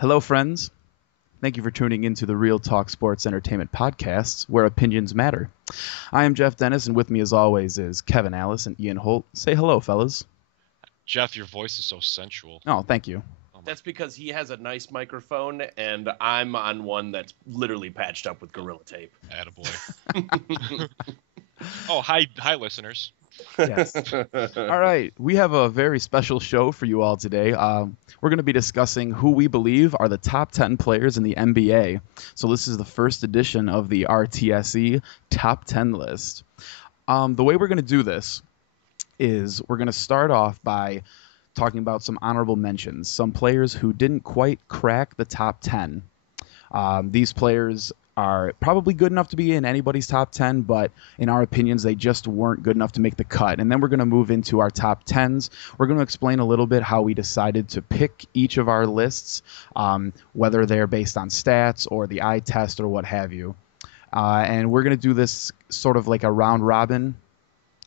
Hello, friends. Thank you for tuning into the Real Talk Sports Entertainment Podcasts, where opinions matter. I am Jeff Dennis, and with me, as always, is Kevin Alice and Ian Holt. Say hello, fellas. Jeff, your voice is so sensual. Oh, thank you. Oh my. That's because he has a nice microphone, and I'm on one that's literally patched up with Gorilla Tape. Attaboy. Oh, hi, listeners. Yes. All right, we have a very special show for you all today. We're going to be discussing who we believe are the top 10 players in the NBA. So this is the first edition of the RTSE Top 10 list. The way we're going to do this is we're going to start off by talking about some honorable mentions, some players who didn't quite crack the top 10. These players are probably good enough to be in anybody's top 10, but in our opinions, they just weren't good enough to make the cut. And then we're going to move into our top 10s. We're going to explain a little bit how we decided to pick each of our lists, whether they're based on stats or the eye test or what have you. And we're going to do this sort of like a round robin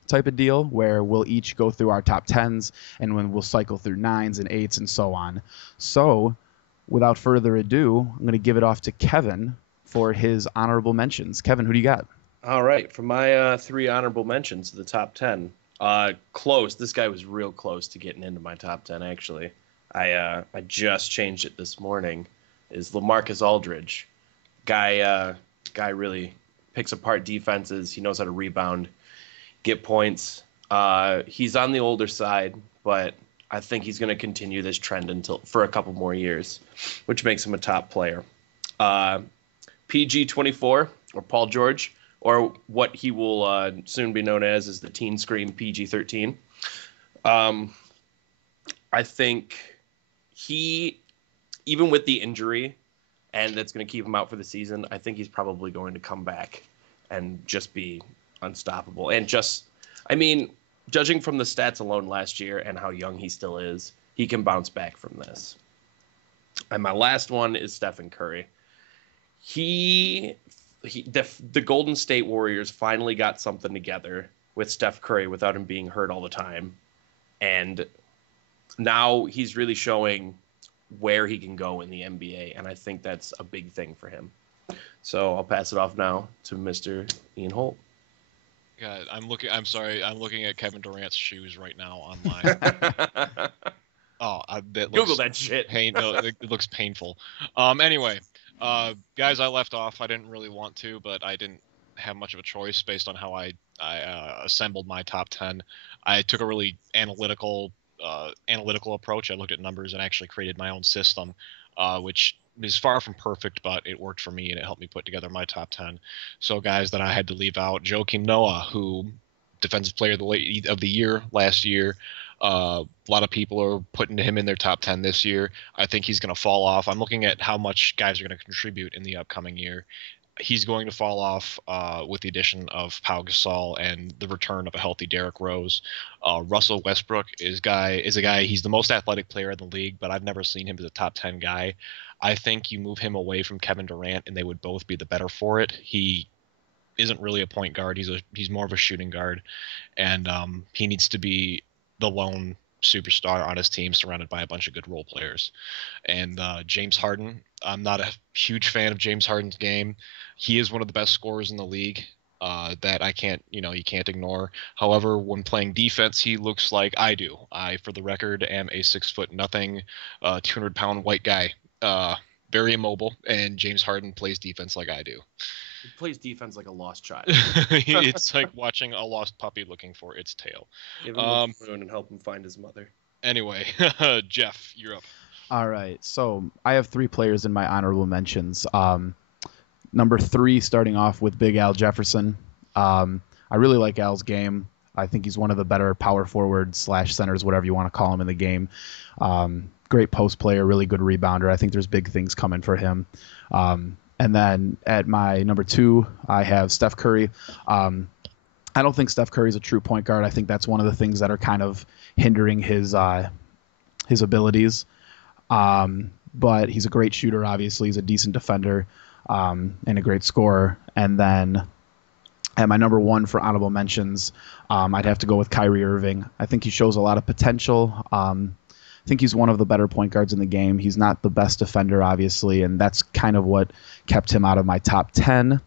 type of deal where we'll each go through our top 10s and when we'll cycle through 9s and 8s and so on. So without further ado, I'm going to give it off to Kevin for his honorable mentions. Kevin, who do you got? All right, for my three honorable mentions to the top 10. Close. This guy was real close to getting into my top 10, actually. I just changed it this morning. Is LaMarcus Aldridge. Guy really picks apart defenses. He knows how to rebound, get points. He's on the older side, but I think he's going to continue this trend for a couple more years, which makes him a top player. PG-24, or Paul George, or what he will soon be known as is the Teen Scream PG-13. I think he, even with the injury, and that's going to keep him out for the season, I think he's probably going to come back and just be unstoppable. And judging from the stats alone last year and how young he still is, he can bounce back from this. And my last one is Stephen Curry. The Golden State Warriors finally got something together with Steph Curry without him being hurt all the time. And now he's really showing where he can go in the NBA, and I think that's a big thing for him. So I'll pass it off now to Mr. Ian Holt. God, I'm looking at Kevin Durant's shoes right now online. Oh, Google that shit. It looks painful. Anyway, guys, I left off. I didn't really want to, but I didn't have much of a choice based on how I assembled my top 10. I took a really analytical approach. I looked at numbers and actually created my own system, which is far from perfect, but it worked for me and it helped me put together my top 10. So guys that I had to leave out: Joakim Noah, who defensive player of the year last year. A lot of people are putting him in their top 10 this year. I think he's going to fall off. I'm looking at how much guys are going to contribute in the upcoming year. He's going to fall off with the addition of Pau Gasol and the return of a healthy Derrick Rose. Russell Westbrook is a guy. He's the most athletic player in the league, but I've never seen him as a top 10 guy. I think you move him away from Kevin Durant, and they would both be the better for it. He isn't really a point guard. He's more of a shooting guard, and he needs to be the lone superstar on his team, surrounded by a bunch of good role players. And James Harden, I'm not a huge fan of James Harden's game. He is one of the best scorers in the league that you can't ignore. However, when playing defense, he looks like I do. I, for the record, am a 6'0", 200-pound white guy, very immobile, and James Harden plays defense like I do. He plays defense like a lost child. It's like watching a lost puppy looking for its tail. Give him a spoon and help him find his mother. Anyway, Jeff, you're up. All right, so I have three players in my honorable mentions. Number 3, starting off with Big Al Jefferson. I really like Al's game. I think he's one of the better power forwards / centers, whatever you want to call him in the game. Great post player, really good rebounder. I think there's big things coming for him. And then at my number 2, I have Steph Curry. I don't think Steph Curry is a true point guard. I think that's one of the things that are kind of hindering his abilities. But he's a great shooter, obviously. He's a decent defender and a great scorer. And then at my number 1 for honorable mentions, I'd have to go with Kyrie Irving. I think he shows a lot of potential. think he's one of the better point guards in the game. He's not the best defender, obviously, and that's kind of what kept him out of my top 10.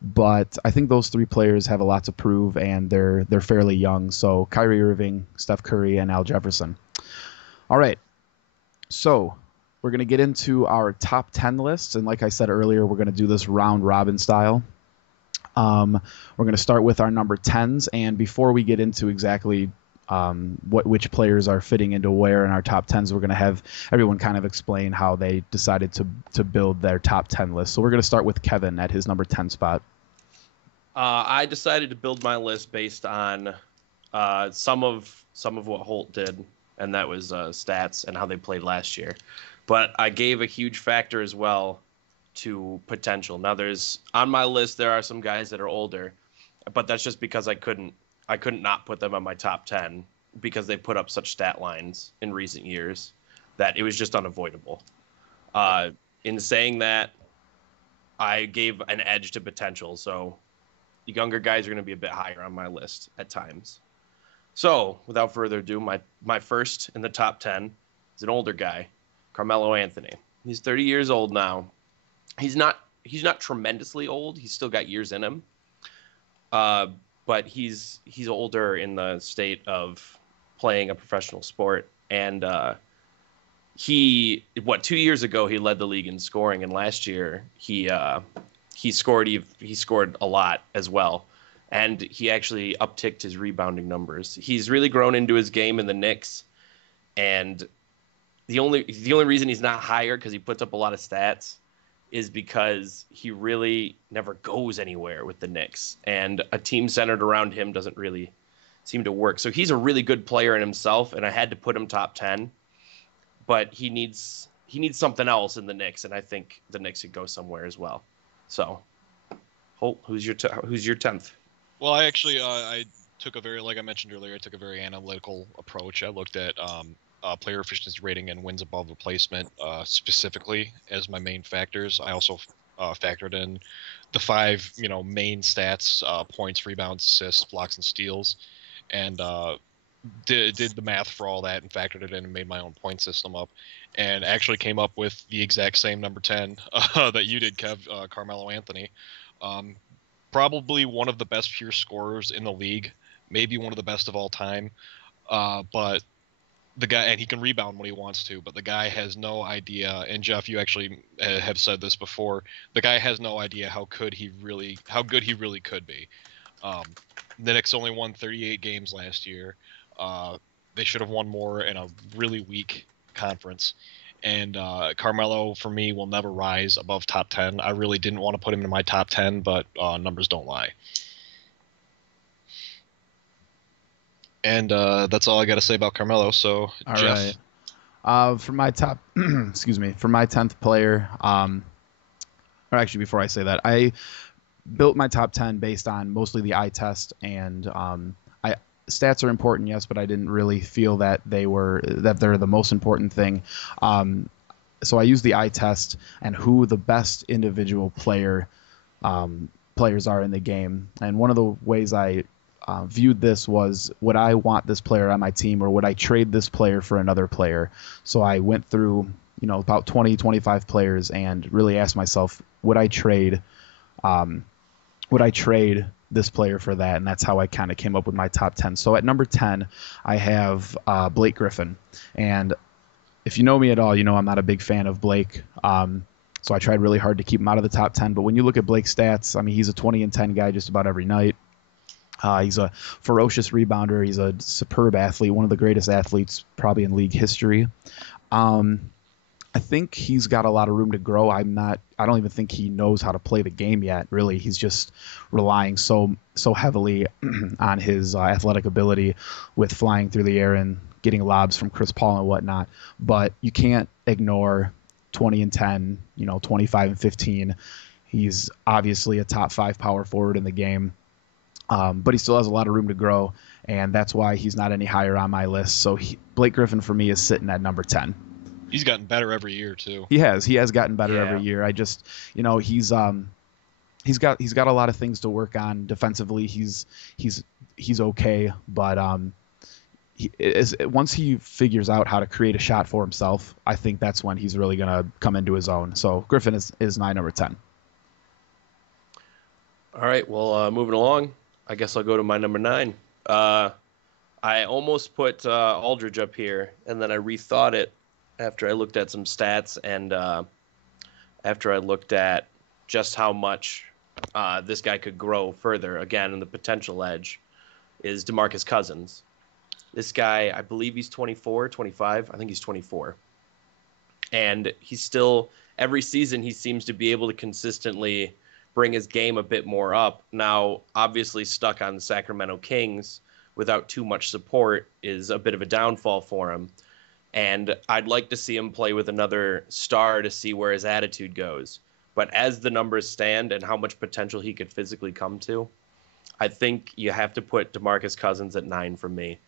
But I think those three players have a lot to prove, and they're fairly young. So Kyrie Irving, Steph Curry, and Al Jefferson. All right. So we're going to get into our top 10 lists. And like I said earlier, we're going to do this round robin style. We're going to start with our number 10s. And before we get into exactly which players are fitting into where in our top 10s, we're going to have everyone kind of explain how they decided to build their top 10 list. So we're going to start with Kevin at his number 10 spot. I decided to build my list based on some of what Holt did, and that was stats and how they played last year. But I gave a huge factor as well to potential. Now, on my list there are some guys that are older, but that's just because I couldn't not put them on my top 10 because they put up such stat lines in recent years that it was just unavoidable. In saying that, I gave an edge to potential, so the younger guys are going to be a bit higher on my list at times. So, without further ado, my first in the top 10 is an older guy, Carmelo Anthony. He's 30 years old now. He's not tremendously old. He's still got years in him. But he's older in the state of playing a professional sport. And 2 years ago he led the league in scoring, and last year he scored a lot as well. And he actually upticked his rebounding numbers. He's really grown into his game in the Knicks, and the only reason he's not higher, because he puts up a lot of stats, is because he really never goes anywhere with the Knicks, and a team centered around him doesn't really seem to work. So he's a really good player in himself, and I had to put him top 10, but he needs something else in the Knicks, and I think the Knicks could go somewhere as well. So, Holt, who's your 10th? Well, I actually I took like I mentioned earlier, I took a very analytical approach. I looked at player efficiency rating and wins above replacement specifically as my main factors. I also factored in the 5 main stats: points, rebounds, assists, blocks, and steals, and did the math for all that and factored it in and made my own point system up, and actually came up with the exact same number 10 that you did, Kev. Carmelo Anthony. Probably one of the best pure scorers in the league, maybe one of the best of all time. But the guy, and he can rebound when he wants to, but the guy has no idea. And Jeff, you actually have said this before. The guy has no idea how good he really could be. The Knicks only won 38 games last year. They should have won more in a really weak conference. And Carmelo, for me, will never rise above top 10. I really didn't want to put him in my top 10, but numbers don't lie. And that's all I got to say about Carmelo. So, All Jeff. right. For my top, for my 10th player, or actually before I say that, I built my top 10 based on mostly the eye test, and stats are important, yes, but I didn't really feel that they're the most important thing. So I used the eye test and who the best individual players are in the game. And one of the ways I viewed this was, would I want this player on my team, or would I trade this player for another player? So I went through about 20-25 players and really asked myself, would I trade this player for that? And that's how I kind of came up with my top 10. So at number 10, I have Blake Griffin. And if you know me at all, I'm not a big fan of Blake. So I tried really hard to keep him out of the top 10. But when you look at Blake's stats, I mean, he's a 20-10 guy just about every night. He's a ferocious rebounder. He's a superb athlete, one of the greatest athletes probably in league history. I think he's got a lot of room to grow. I don't even think he knows how to play the game yet, really. He's just relying so heavily on his athletic ability with flying through the air and getting lobs from Chris Paul and whatnot. But you can't ignore 20-10, 25-15. He's obviously a top 5 power forward in the game. But he still has a lot of room to grow, and that's why he's not any higher on my list. So Blake Griffin for me is sitting at number 10. He's gotten better every year too. He has gotten better every year. I just, he's got a lot of things to work on defensively. He's okay, but once he figures out how to create a shot for himself, I think that's when he's really going to come into his own. So Griffin is my number 10. All right, well, moving along, I guess I'll go to my number 9. I almost put Aldridge up here, and then I rethought it after I looked at some stats and after I looked at just how much this guy could grow further, again, in the potential edge, is DeMarcus Cousins. This guy, I believe he's 24, 25. I think he's 24. And he's still, every season, he seems to be able to consistently bring his game a bit more up. Now, obviously stuck on the Sacramento Kings without too much support is a bit of a downfall for him. And I'd like to see him play with another star to see where his attitude goes. But as the numbers stand and how much potential he could physically come to, I think you have to put DeMarcus Cousins at 9 for me,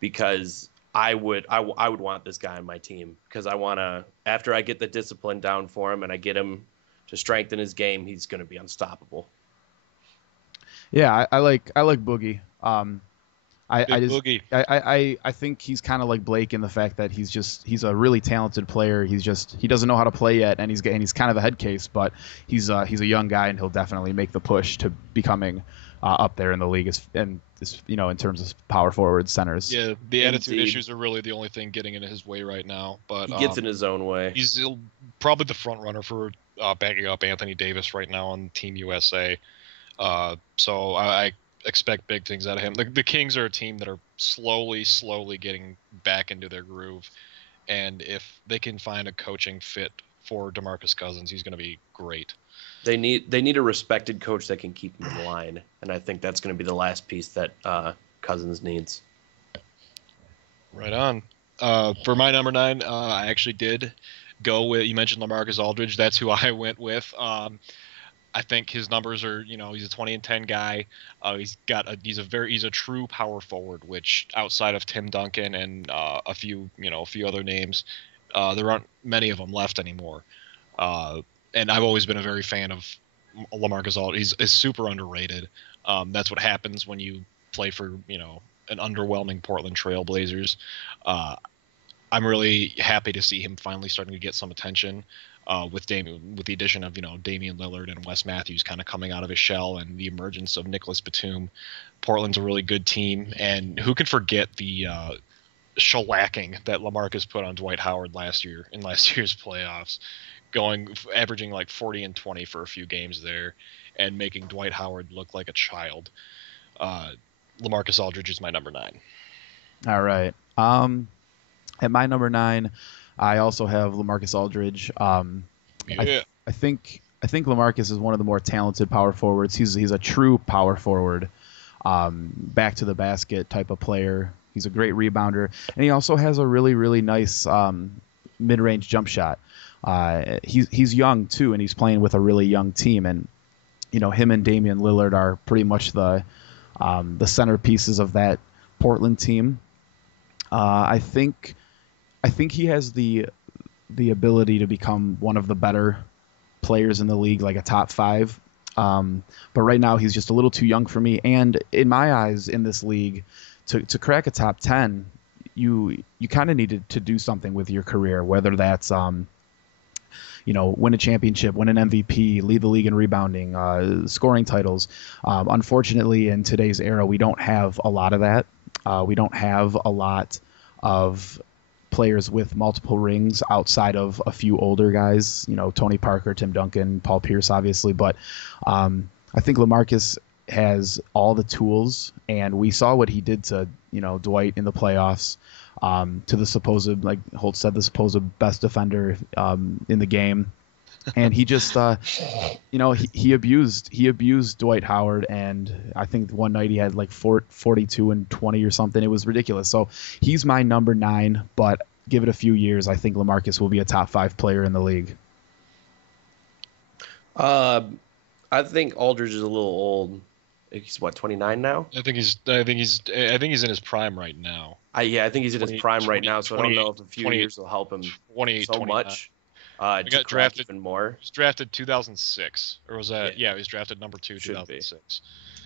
because I would want this guy on my team, because I want to, after I get the discipline down for him and I get him to strengthen his game, he's going to be unstoppable. Yeah, I like Boogie. Boogie. I think he's kind of like Blake in the fact that he's a really talented player. He doesn't know how to play yet, and he's kind of a head case, but he's a young guy, and he'll definitely make the push to becoming up there in the league in terms of power forwards, centers. Yeah, the attitude issues are really the only thing getting in his way right now. But he gets in his own way. He's probably the front runner for backing up Anthony Davis right now on Team USA. So I expect big things out of him. The Kings are a team that are slowly getting back into their groove, and if they can find a coaching fit for DeMarcus Cousins, he's going to be great. They need a respected coach that can keep him in line, and I think that's going to be the last piece that Cousins needs. Right on. For my number 9, I actually did go with, you mentioned LaMarcus Aldridge. That's who I went with. I think his numbers are, he's a 20-10 guy. He's a true power forward, which outside of Tim Duncan and a few other names, there aren't many of them left anymore. And I've always been a very fan of LaMarcus Aldridge. He's super underrated. That's what happens when you play for, an underwhelming Portland Trail Blazers. I'm really happy to see him finally starting to get some attention. With the addition of Damian Lillard and Wes Matthews kind of coming out of his shell, and the emergence of Nicholas Batum, Portland's a really good team. And who can forget the shellacking that LaMarcus put on Dwight Howard in last year's playoffs, averaging like 40 and 20 for a few games there, and making Dwight Howard look like a child. LaMarcus Aldridge is my number 9. All right. At my number 9. I also have LaMarcus Aldridge. Yeah. I think LaMarcus is one of the more talented power forwards. He's a true power forward, back to the basket type of player. He's a great rebounder, and he also has a really, really nice mid-range jump shot. He's young too, and he's playing with a really young team. And him and Damian Lillard are pretty much the centerpieces of that Portland team. I think he has the ability to become one of the better players in the league, like a top 5. But right now he's just a little too young for me. And in my eyes, in this league, to crack a top 10, you kind of needed to do something with your career, whether that's win a championship, win an MVP, lead the league in rebounding, scoring titles. Unfortunately, in today's era, we don't have a lot of that. We don't have a lot of players with multiple rings outside of a few older guys, Tony Parker, Tim Duncan, Paul Pierce, obviously. But I think LaMarcus has all the tools, and we saw what he did to, Dwight in the playoffs, to the supposed, like Holt said, the supposed best defender in the game. And he just, he abused Dwight Howard, and I think one night he had like 42 and 20 or something. It was ridiculous. So he's my number 9, but give it a few years, I think LaMarcus will be a top 5 player in the league. I think Aldridge is a little old. He's 29 now. I think he's in his prime right now. I think he's in his prime right now. So I don't know if a few years will help him 28, so 29. much. He got drafted even more. He was drafted 2006, or was that? Yeah, he was drafted number 2, 2006.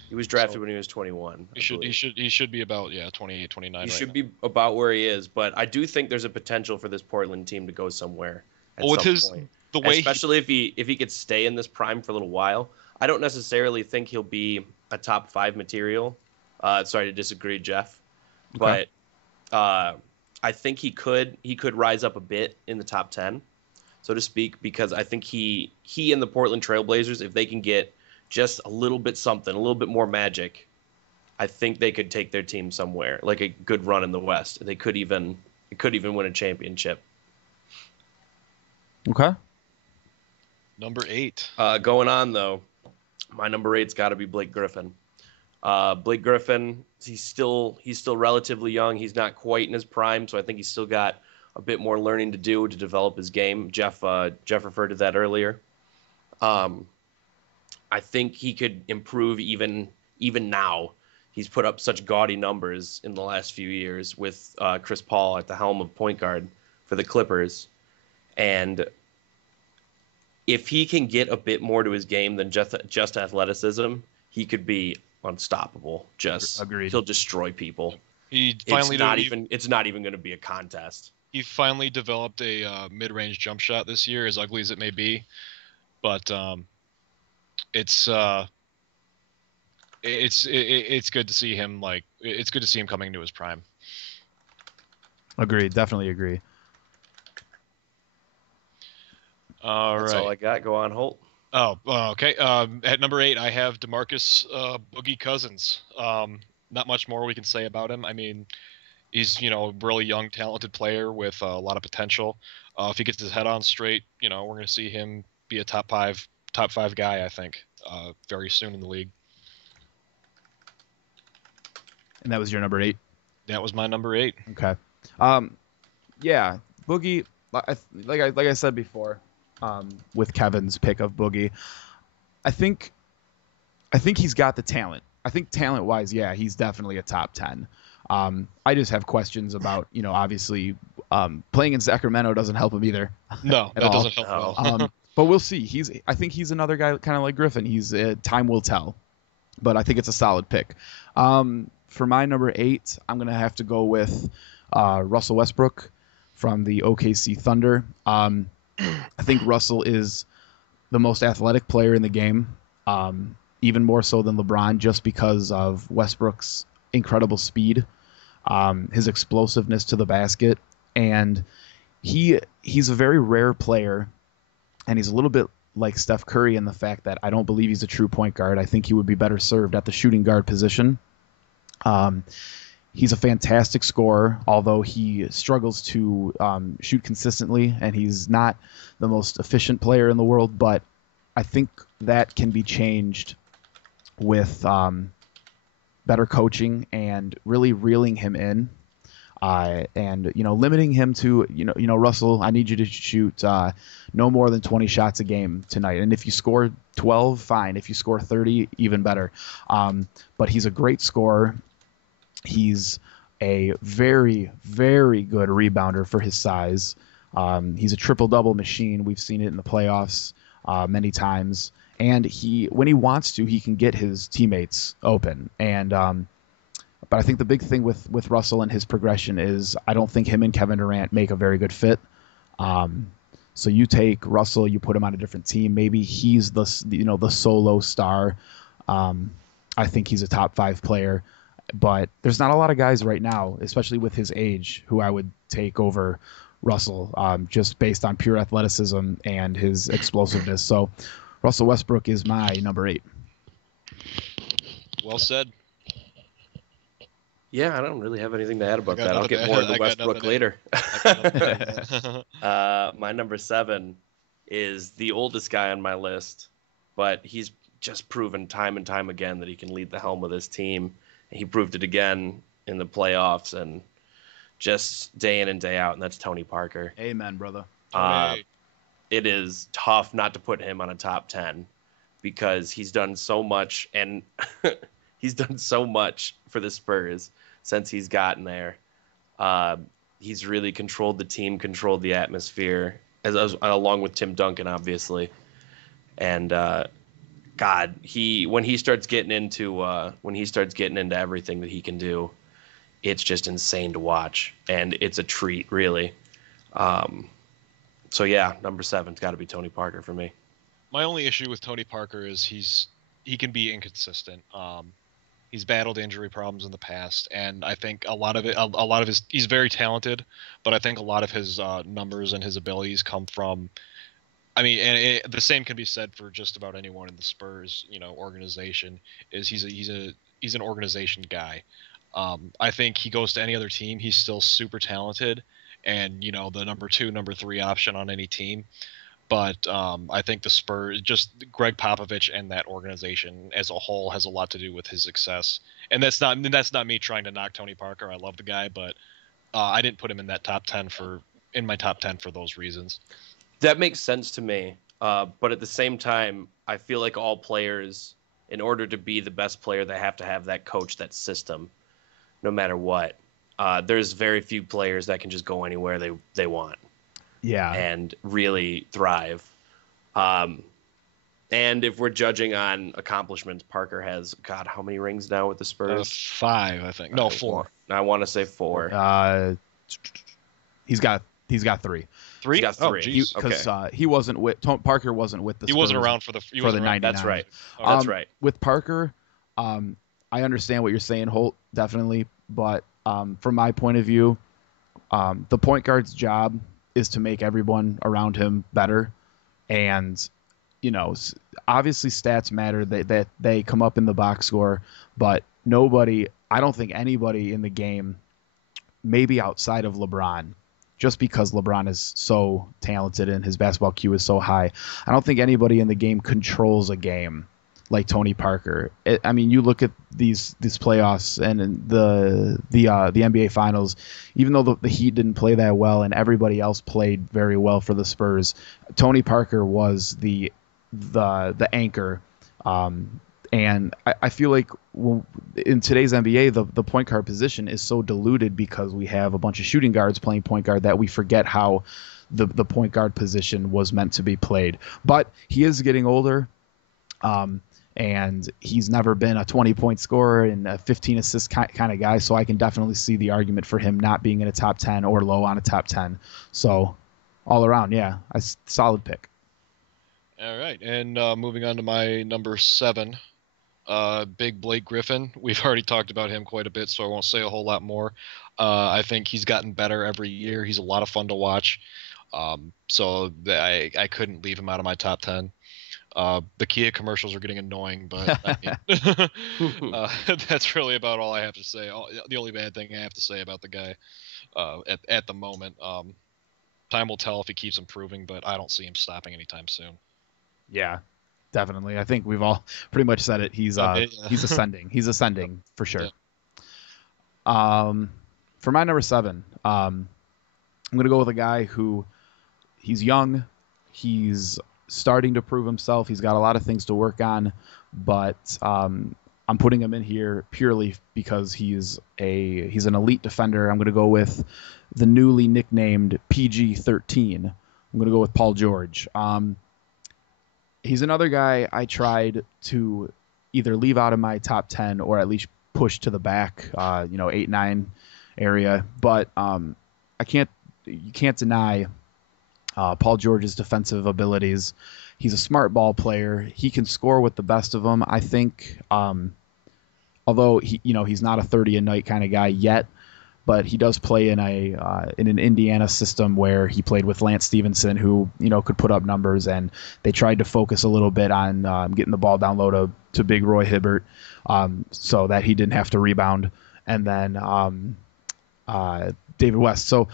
He was drafted So when he was 21. he should be about 28, 29 He right should now. be about where he is, but I do think there's a potential for this Portland team to go somewhere at Well, with some his point. the way he Especially if he could stay in this prime for a little while. I don't necessarily think he'll be a top 5 material. Sorry to disagree, Jeff, Okay. but I think he could rise up a bit in the top 10, so to speak, because I think he and the Portland Trailblazers, if they can get just a little bit something, a little bit more magic, I think they could take their team somewhere, like a good run in the West. It could even win a championship. Okay. number 8. Going on though, my number 8's got to be Blake Griffin. Blake Griffin, he's still relatively young. He's not quite in his prime, so I think he's still got a bit more learning to do to develop his game. Jeff referred to that earlier. I think he could improve even now. He's put up such gaudy numbers in the last few years with Chris Paul at the helm of point guard for the Clippers. And if he can get a bit more to his game than just athleticism, he could be unstoppable. Agreed. He'll destroy people. He finally It's not even going to be a contest. he finally developed a mid-range jump shot this year, as ugly as it may be. But it's good to see him it's good to see him coming into his prime. Agreed. Definitely agree. That's all I got. Go on, Holt. Oh, okay. At number 8, I have DeMarcus Boogie Cousins. Not much more we can say about him. I mean, he's a really young, talented player with a lot of potential. If he gets his head on straight, we're going to see him be a top five guy. I think very soon in the league. And that was your number 8. That was my number 8. Okay. Yeah, Boogie. Like I said before, with Kevin's pick of Boogie, I think he's got the talent. I think talent-wise, yeah, he's definitely a top 10. I just have questions about, obviously, playing in Sacramento doesn't help him either. No, that doesn't help at all. But we'll see. I think he's another guy kind of like Griffin. Time will tell, but I think it's a solid pick. For my number 8, I'm gonna have to go with Russell Westbrook from the OKC Thunder. I think Russell is the most athletic player in the game, even more so than LeBron, just because of Westbrook's incredible speed, his explosiveness to the basket, and he's a very rare player, and he's a little bit like Steph Curry in the fact that I don't believe he's a true point guard. I think he would be better served at the shooting guard position. He's a fantastic scorer, although he struggles to shoot consistently, and he's not the most efficient player in the world, but I think that can be changed with better coaching and really reeling him in, and limiting him to Russell, I need you to shoot no more than 20 shots a game tonight, and if you score 12, fine. If you score 30, even better. But he's a great scorer. He's a very, very good rebounder for his size. He's a triple-double machine. We've seen it in the playoffs many times. And when he wants to, he can get his teammates open. And but I think the big thing with Russell and his progression is I don't think him and Kevin Durant make a very good fit. So you take Russell, you put him on a different team. Maybe he's the solo star. I think he's a top 5 player. But there's not a lot of guys right now, especially with his age, who I would take over Russell, just based on pure athleticism and his explosiveness. So Russell Westbrook is my number 8. Well said. Yeah, I don't really have anything to add about that. I'll nothing get to more add. into I got Westbrook nothing later. to My number 7 is the oldest guy on my list, but he's just proven time and time again that he can lead the helm of this team. He proved it again in the playoffs and just day in and day out, and that's Tony Parker. Amen, brother. It is tough not to put him on a top 10 because he's done so much, and he's done so much for the Spurs since he's gotten there. He's really controlled the team, controlled the atmosphere, along with Tim Duncan, obviously. And God, when he starts getting into everything that he can do, it's just insane to watch, and it's a treat, really. So yeah, number 7's got to be Tony Parker for me. My only issue with Tony Parker is he can be inconsistent. He's battled injury problems in the past, and I think a lot of his he's very talented, but I think a lot of his numbers and his abilities come from. I mean, and the same can be said for just about anyone in the Spurs, organization. Is he's an organization guy. I think he goes to any other team, he's still super talented, and the number 2, number 3 option on any team. But I think the Spurs, just Greg Popovich and that organization as a whole, has a lot to do with his success. And that's not me trying to knock Tony Parker. I love the guy, but I didn't put him in that top 10 in my top 10 for those reasons. That makes sense to me. But at the same time, I feel like all players, in order to be the best player, they have to have that coach, that system, no matter what. There's very few players that can just go anywhere they want. Yeah. And really thrive. And if we're judging on accomplishments, Parker has, God, how many rings now with the Spurs? 5, I think. No, 4. I want to say 4. He's got 3. 3? He's got 3. Because he wasn't with Parker wasn't with the Spurs. He wasn't around for the 99. That's right. Okay. That's right. With Parker, I understand what you're saying, Holt, definitely. But from my point of view, the point guard's job is to make everyone around him better. And, obviously stats matter, that they come up in the box score, but I don't think anybody in the game, maybe outside of LeBron, just because LeBron is so talented and his basketball IQ is so high, I don't think anybody in the game controls a game like Tony Parker. I mean, you look at these playoffs and the NBA Finals. Even though the Heat didn't play that well and everybody else played very well for the Spurs, Tony Parker was the anchor. And I feel like in today's NBA, the point guard position is so diluted because we have a bunch of shooting guards playing point guard that we forget how the point guard position was meant to be played. But he is getting older. And he's never been a 20-point scorer and a 15 assist kind of guy, so I can definitely see the argument for him not being in a top 10 or low on a top 10. So all around, yeah, a solid pick. All right, and moving on to my number 7, Big Blake Griffin. We've already talked about him quite a bit, so I won't say a whole lot more. I think he's gotten better every year. He's a lot of fun to watch. So I couldn't leave him out of my top 10. The Kia commercials are getting annoying, but I mean, that's really about all I have to say. The only bad thing I have to say about the guy at the moment. Time will tell if he keeps improving, but I don't see him stopping anytime soon. Yeah, definitely. I think we've all pretty much said it. He's he's ascending. He's ascending for sure. Yeah. For my number 7, I'm gonna go with a guy who he's young. He's starting to prove himself. He's got a lot of things to work on, but I'm putting him in here purely because he's an elite defender. I'm going to go with the newly nicknamed PG-13. I'm going to go with Paul George. He's another guy I tried to either leave out of my top 10 or at least push to the back, 8, 9 area. But you can't deny Paul George's defensive abilities. He's a smart ball player. He can score with the best of them. I think, although he's not a 30-a-night kind of guy yet, but he does play in an Indiana system where he played with Lance Stevenson, who could put up numbers, and they tried to focus a little bit on getting the ball down low to Big Roy Hibbert, so that he didn't have to rebound, and then David West. So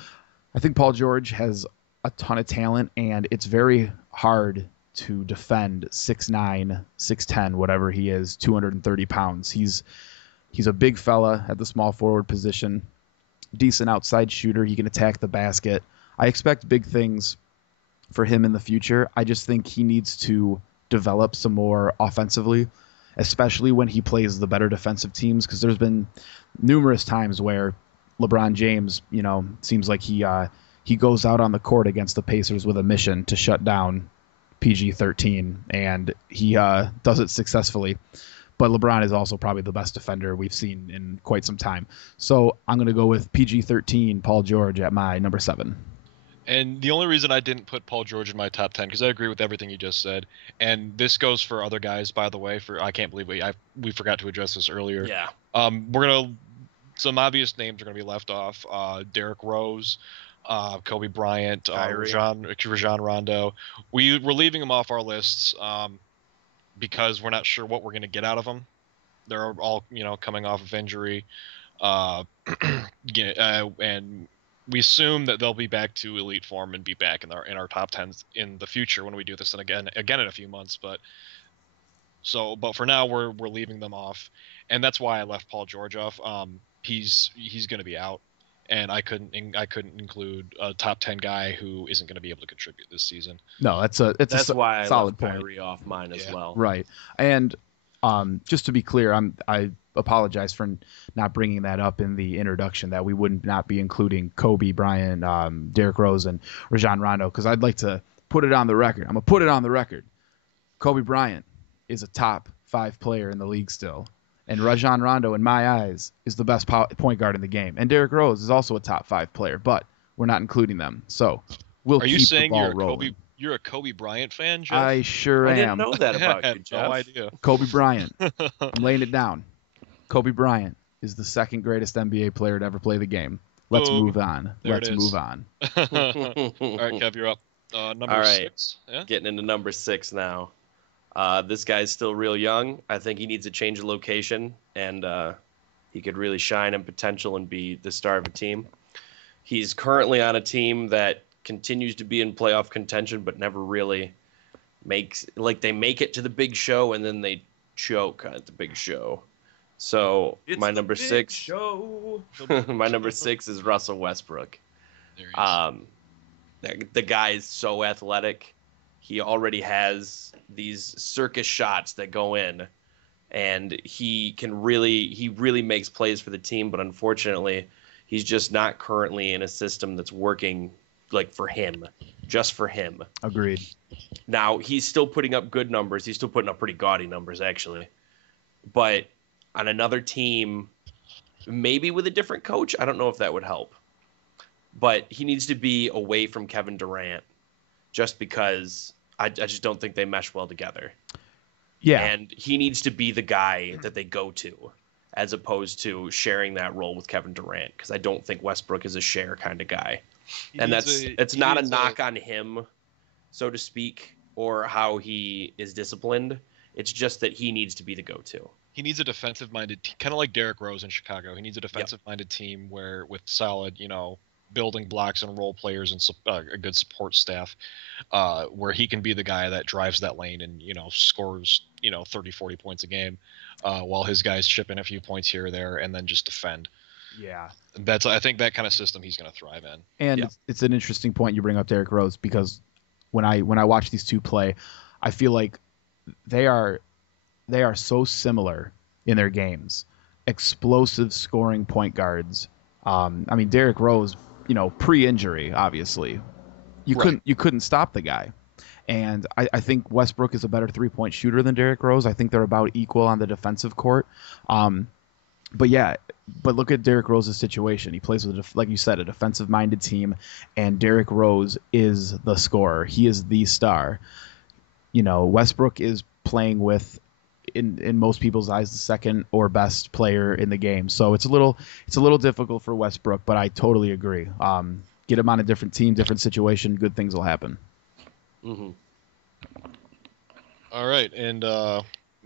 I think Paul George has a ton of talent, and it's very hard to defend 6'9", 6'10", whatever he is, 230 pounds. He's a big fella at the small forward position, decent outside shooter. He can attack the basket. I expect big things for him in the future. I just think he needs to develop some more offensively, especially when he plays the better defensive teams, because there's been numerous times where LeBron James, seems like he goes out on the court against the Pacers with a mission to shut down PG-13, and he does it successfully. But LeBron is also probably the best defender we've seen in quite some time. So I'm going to go with PG-13, Paul George, at my number 7. And the only reason I didn't put Paul George in my top 10, because I agree with everything you just said, and this goes for other guys, by the way. I can't believe we forgot to address this earlier. Yeah. Some obvious names are gonna be left off. Derrick Rose, Kobe Bryant, Rajon Rondo. We're leaving them off our lists because we're not sure what we're gonna get out of them. They're all coming off of injury, and we assume that they'll be back to elite form and be back in our top 10s in the future when we do this again in a few months. But for now we're leaving them off, and that's why I left Paul George off. He's going to be out, and I couldn't include a top 10 guy who isn't going to be able to contribute this season. No, that's why I solid left point. Kyrie off mine as well. Right, and just to be clear, I apologize for not bringing that up in the introduction, that we would not be including Kobe Bryant, Derrick Rose, and Rajon Rondo, because I'd like to put it on the record. I'm going to put it on the record. Kobe Bryant is a top 5 player in the league still, and Rajon Rondo, in my eyes, is the best point guard in the game. And Derrick Rose is also a top 5 player, but we're not including them. So we'll keep the ball rolling. You're a Kobe Bryant fan, Jeff? I sure am. I didn't know that about you, Jeff. No idea. Kobe Bryant. I'm laying it down. Kobe Bryant is the second greatest NBA player to ever play the game. Let's move on. Let's move on. All right, Kev, you're up. Number 6. Yeah? Getting into number 6 now. This guy's still real young. I think he needs a change of location, and he could really shine in potential and be the star of a team. He's currently on a team that continues to be in playoff contention, but never really they make it to the big show, and then they choke at the big show. So my number 6 my number 6 is Russell Westbrook. The guy is so athletic. He already has these circus shots that go in, and he really makes plays for the team, but unfortunately he's just not currently in a system that's working for him, just for him. Agreed. Now, he's still putting up good numbers. He's still putting up pretty gaudy numbers, actually. But on another team, maybe with a different coach, I don't know if that would help. But he needs to be away from Kevin Durant, just because I just don't think they mesh well together. Yeah. And he needs to be the guy that they go to, as opposed to sharing that role with Kevin Durant, because I don't think Westbrook is a share kind of guy. It's not a knock on him, so to speak, or how he is disciplined. It's just that he needs to be the go-to. He needs a defensive-minded, kind of like Derrick Rose in Chicago. He needs a defensive-minded team with solid, building blocks and role players and a good support staff, where he can be the guy that drives that lane and scores 30, 40 points a game, while his guys chip in a few points here or there and then just defend. Yeah, I think that kind of system he's going to thrive in. And it's an interesting point you bring up, Derrick Rose, because when I watch these two play, I feel like they are so similar in their games. Explosive scoring point guards. Derrick Rose, pre-injury, obviously, you couldn't stop the guy. And I think Westbrook is a better 3-point shooter than Derrick Rose. I think they're about equal on the defensive court. But look at Derrick Rose's situation. He plays with, like you said, a defensive-minded team, and Derrick Rose is the scorer. He is the star. Westbrook is playing with, in most people's eyes, the second or best player in the game. So it's a little difficult for Westbrook, but I totally agree. Get him on a different team, different situation, good things will happen. Mm-hmm. All right, and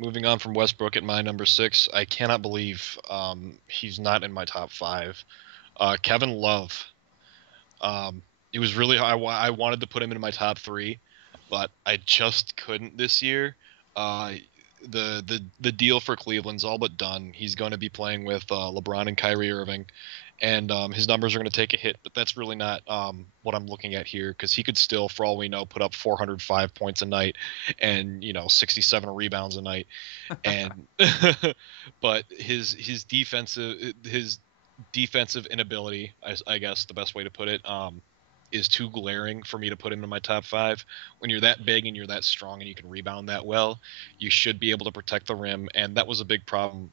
moving on from Westbrook at my number 6, I cannot believe he's not in my top 5. Kevin Love. It was really I wanted to put him in my top 3, but I just couldn't this year. The deal for Cleveland's all but done. He's going to be playing with LeBron and Kyrie Irving, and his numbers are going to take a hit. But that's really not what I'm looking at here, because he could still, for all we know, put up 405 points a night and 67 rebounds a night. And but his defensive inability, I guess the best way to put it, is too glaring for me to put into my top 5. When you're that big and you're that strong and you can rebound that well, you should be able to protect the rim, and that was a big problem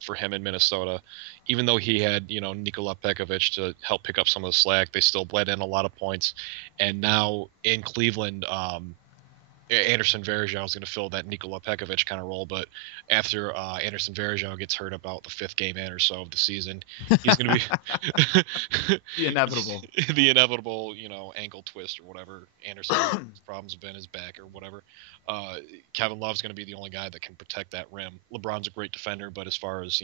for him in Minnesota. Even though he had, Nikola Pekovic to help pick up some of the slack, they still bled in a lot of points. And now in Cleveland, Anderson Varejao is going to fill that Nikola Pekovic kind of role, but after Anderson Varejao gets hurt about the 5th game in or so of the season, he's going to be The inevitable. the inevitable, ankle twist or whatever Anderson's problems have been, his back or whatever. Kevin Love's going to be the only guy that can protect that rim. LeBron's a great defender, but as far as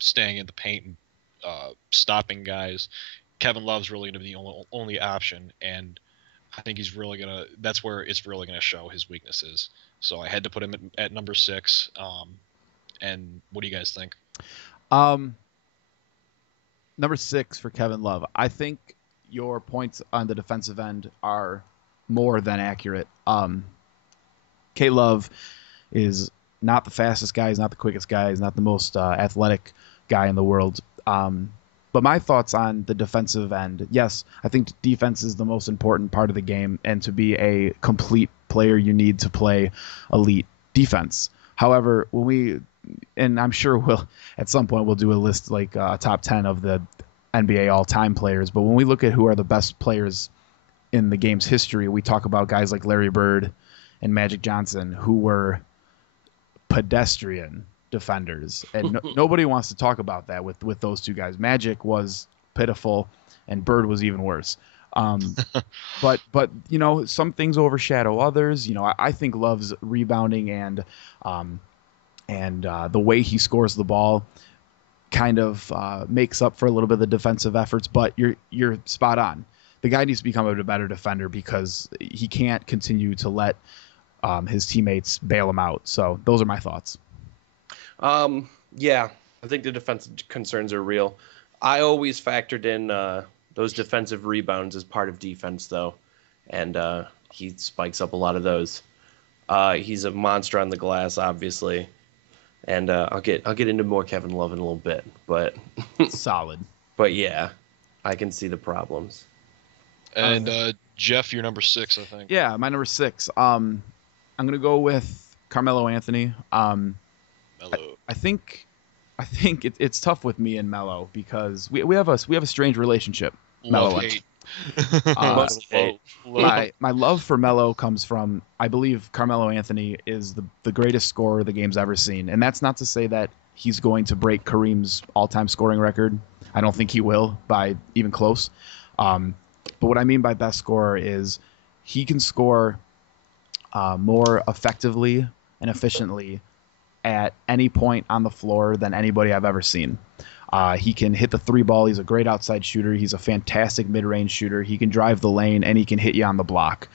staying in the paint and stopping guys, Kevin Love's really going to be the only option, and I think he's really gonna. That's where it's really gonna show his weaknesses. So I had to put him at number 6. And what do you guys think? Number 6 for Kevin Love. I think your points on the defensive end are more than accurate. K Love is not the fastest guy. He's not the quickest guy. He's not the most athletic guy in the world. But my thoughts on the defensive end, yes, I think defense is the most important part of the game, and to be a complete player, you need to play elite defense. However, and I'm sure at some point we'll do a list like a top 10 of the NBA all-time players, but when we look at who are the best players in the game's history, we talk about guys like Larry Bird and Magic Johnson, who were pedestrian defenders, and nobody wants to talk about that with those two guys. Magic was pitiful, and Bird was even worse. But some things overshadow others. I think Love's rebounding and the way he scores the ball kind of makes up for a little bit of the defensive efforts. But you're spot on. The guy needs to become a better defender because he can't continue to let his teammates bail him out. So those are my thoughts. Yeah, I think the defensive concerns are real. I always factored in those defensive rebounds as part of defense, though, and he spikes up a lot of those. He's a monster on the glass, obviously, and I'll get into more Kevin Love in a little bit, but solid. But yeah, I can see the problems. And Jeff, you're number 6, I think. Yeah, my number 6. I'm gonna go with Carmelo Anthony. I think it's tough with me and Melo because we have a strange relationship. Melo. My love for Melo comes from, I believe Carmelo Anthony is the greatest scorer the game's ever seen, and that's not to say that he's going to break Kareem's all-time scoring record. I don't think he will by even close. But what I mean by best scorer is he can score more effectively and efficiently at any point on the floor than anybody I've ever seen. He can hit the 3 ball. He's a great outside shooter. He's a fantastic mid-range shooter. He can drive the lane, and he can hit you on the block.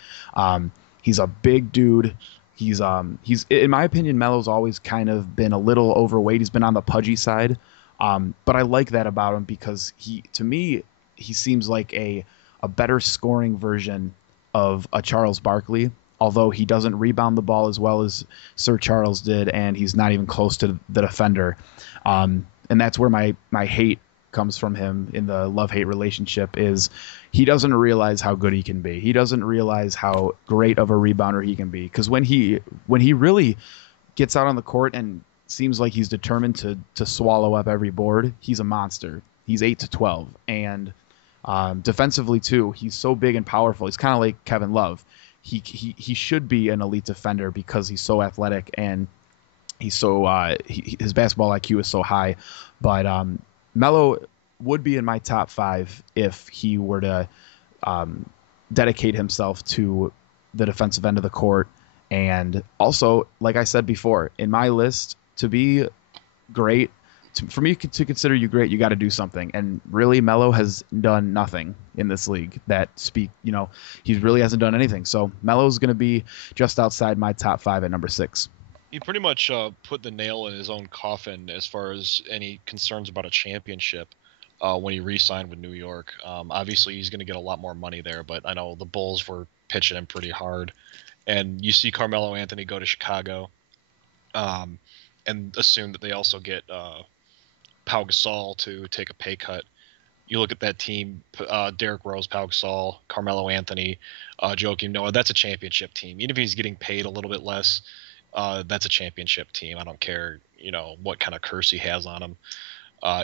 He's a big dude. He's in my opinion, Melo's always kind of been a little overweight. He's been on the pudgy side. But I like that about him because to me, he seems like a better scoring version of a Charles Barkley. Although he doesn't rebound the ball as well as Sir Charles did, and he's not even close to the defender. And that's where my hate comes from him in the love-hate relationship is he doesn't realize how good he can be. He doesn't realize how great of a rebounder he can be. Because when he really gets out on the court and seems like he's determined to swallow up every board, he's a monster. He's 8-12. And defensively, too, he's so big and powerful. He's kind of like Kevin Love. He should be an elite defender because he's so athletic and he's so his basketball IQ is so high. But Melo would be in my top 5 if he were to dedicate himself to the defensive end of the court. And also, like I said before, in my list, to be great, for me to consider you great, you got to do something. And really, Melo has done nothing in this league he really hasn't done anything. So Melo's going to be just outside my top 5 at number 6. He pretty much put the nail in his own coffin as far as any concerns about a championship when he re-signed with New York. Obviously, he's going to get a lot more money there, but I know the Bulls were pitching him pretty hard. And you see Carmelo Anthony go to Chicago and assume that they also get Pau Gasol to take a pay cut. You look at that team: Derrick Rose, Pau Gasol, Carmelo Anthony, Joakim Noah. That's a championship team. Even if he's getting paid a little bit less, that's a championship team. I don't care, what kind of curse he has on him.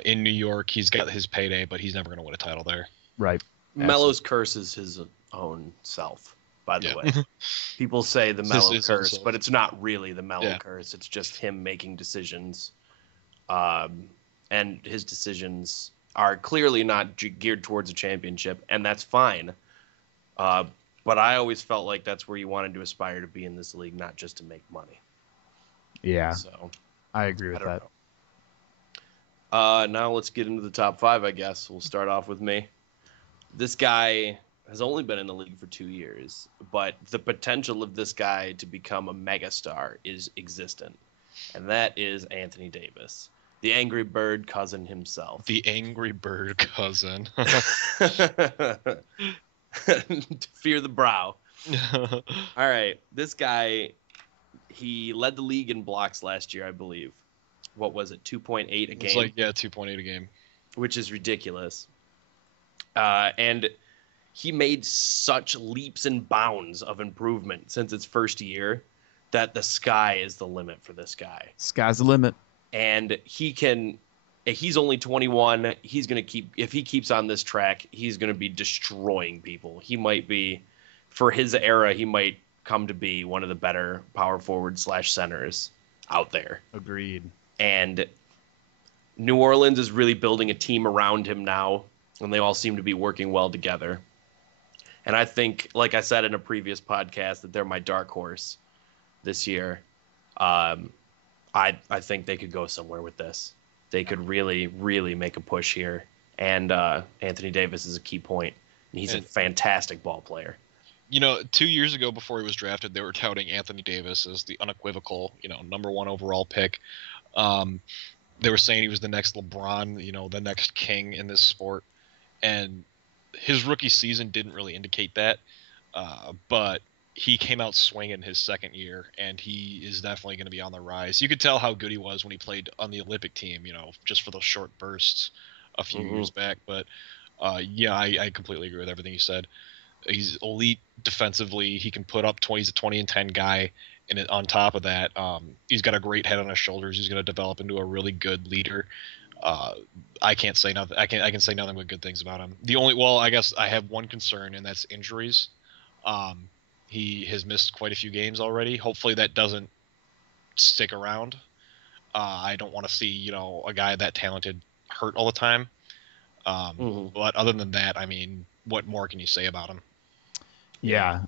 In New York, he's got his payday, but he's never going to win a title there. Right. Melo's curse is his own self, by the Yeah. way. People say the Melo his own curse, self. but it's not really the Melo Yeah. curse. It's just him making decisions. And his decisions are clearly not geared towards a championship, and that's fine. But I always felt like that's where you wanted to aspire to be in this league, not just to make money. Yeah, So I agree I with don't that. know. Now let's get into the top 5, I guess. We'll start off with me. This guy has only been in the league for 2 years, but the potential of this guy to become a megastar is existent, and that is Anthony Davis, the Angry Bird cousin himself. The Angry Bird cousin. Fear the brow. All right, this guy, he led the league in blocks last year, I believe. What was it, 2.8 a game? It's like 2.8 a game, which is ridiculous. And he made such leaps and bounds of improvement since its first year that the sky is the limit for this guy. Sky's the limit. And he's only 21. He's going to if he keeps on this track, he's going to be destroying people. He might be, for his era, he might come to be one of the better power forward / centers out there. Agreed. And New Orleans is really building a team around him now, and they all seem to be working well together. And I think, like I said in a previous podcast, that they're my dark horse this year. I think they could go somewhere with this. They could really, really make a push here. And Anthony Davis is a key point. And he's a fantastic ball player. 2 years ago before he was drafted, they were touting Anthony Davis as the unequivocal, number 1 overall pick. They were saying he was the next LeBron, the next king in this sport. And his rookie season didn't really indicate that. But he came out swinging his second year, and he is definitely going to be on the rise. You could tell how good he was when he played on the Olympic team, just for those short bursts a few years back. But, I completely agree with everything you said. He's elite defensively. He can put up 20 and 10 guy. And on top of that, he's got a great head on his shoulders. He's going to develop into a really good leader. I can't say nothing. I can say nothing but good things about him. I guess I have one concern, and that's injuries. He has missed quite a few games already. Hopefully that doesn't stick around. I don't want to see, a guy that talented hurt all the time. But other than that, I mean, what more can you say about him? Yeah.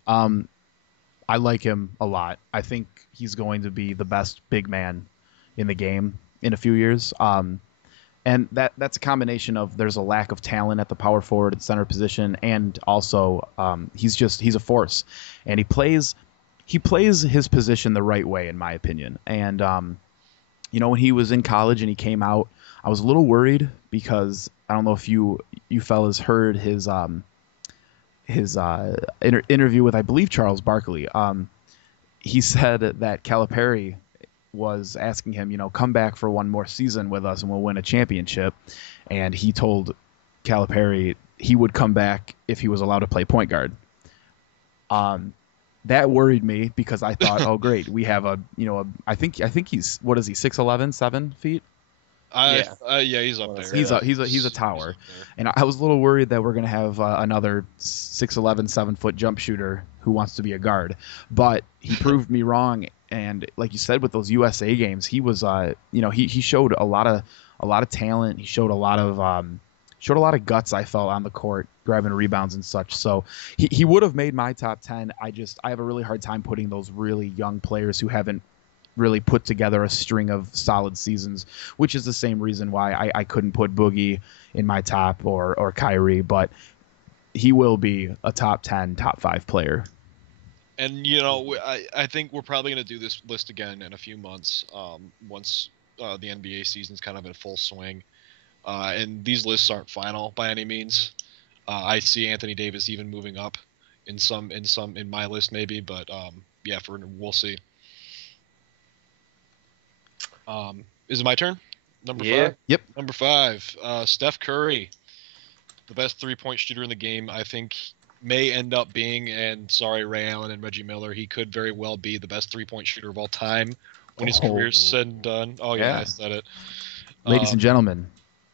I like him a lot. I think he's going to be the best big man in the game in a few years. And that's a combination of there's a lack of talent at the power forward and center position, and also he's a force, and he plays his position the right way, in my opinion. And when he was in college and he came out, I was a little worried because I don't know if you fellas heard his interview with, I believe, Charles Barkley. He said that Calipari was asking him, come back for one more season with us and we'll win a championship. And he told Calipari he would come back if he was allowed to play point guard. That worried me because I thought, oh great, we have I think he's, what is he, 6'11", 7 feet? He's up there. He's a tower. And I was a little worried that we're going to have another 6'11", 7-foot jump shooter who wants to be a guard. But he proved me wrong. And like you said, with those USA games, he was, he showed a lot of talent. He showed a lot of guts, I felt, on the court, grabbing rebounds and such. So he would have made my top 10. I have a really hard time putting those really young players who haven't really put together a string of solid seasons, which is the same reason why I couldn't put Boogie in my top or Kyrie, but he will be a top 10, top 5 player. And, I think we're probably going to do this list again in a few months, once the NBA season's kind of in full swing. And these lists aren't final by any means. I see Anthony Davis even moving up in my list maybe, but we'll see. Is it my turn? Number 5? Yep. Number 5, Steph Curry. the best 3-point shooter in the game. I think may end up being, and sorry, Ray Allen and Reggie Miller, he could very well be the best 3-point shooter of all time when his career's said and done. Oh yeah, Yeah. I said it. Ladies and gentlemen,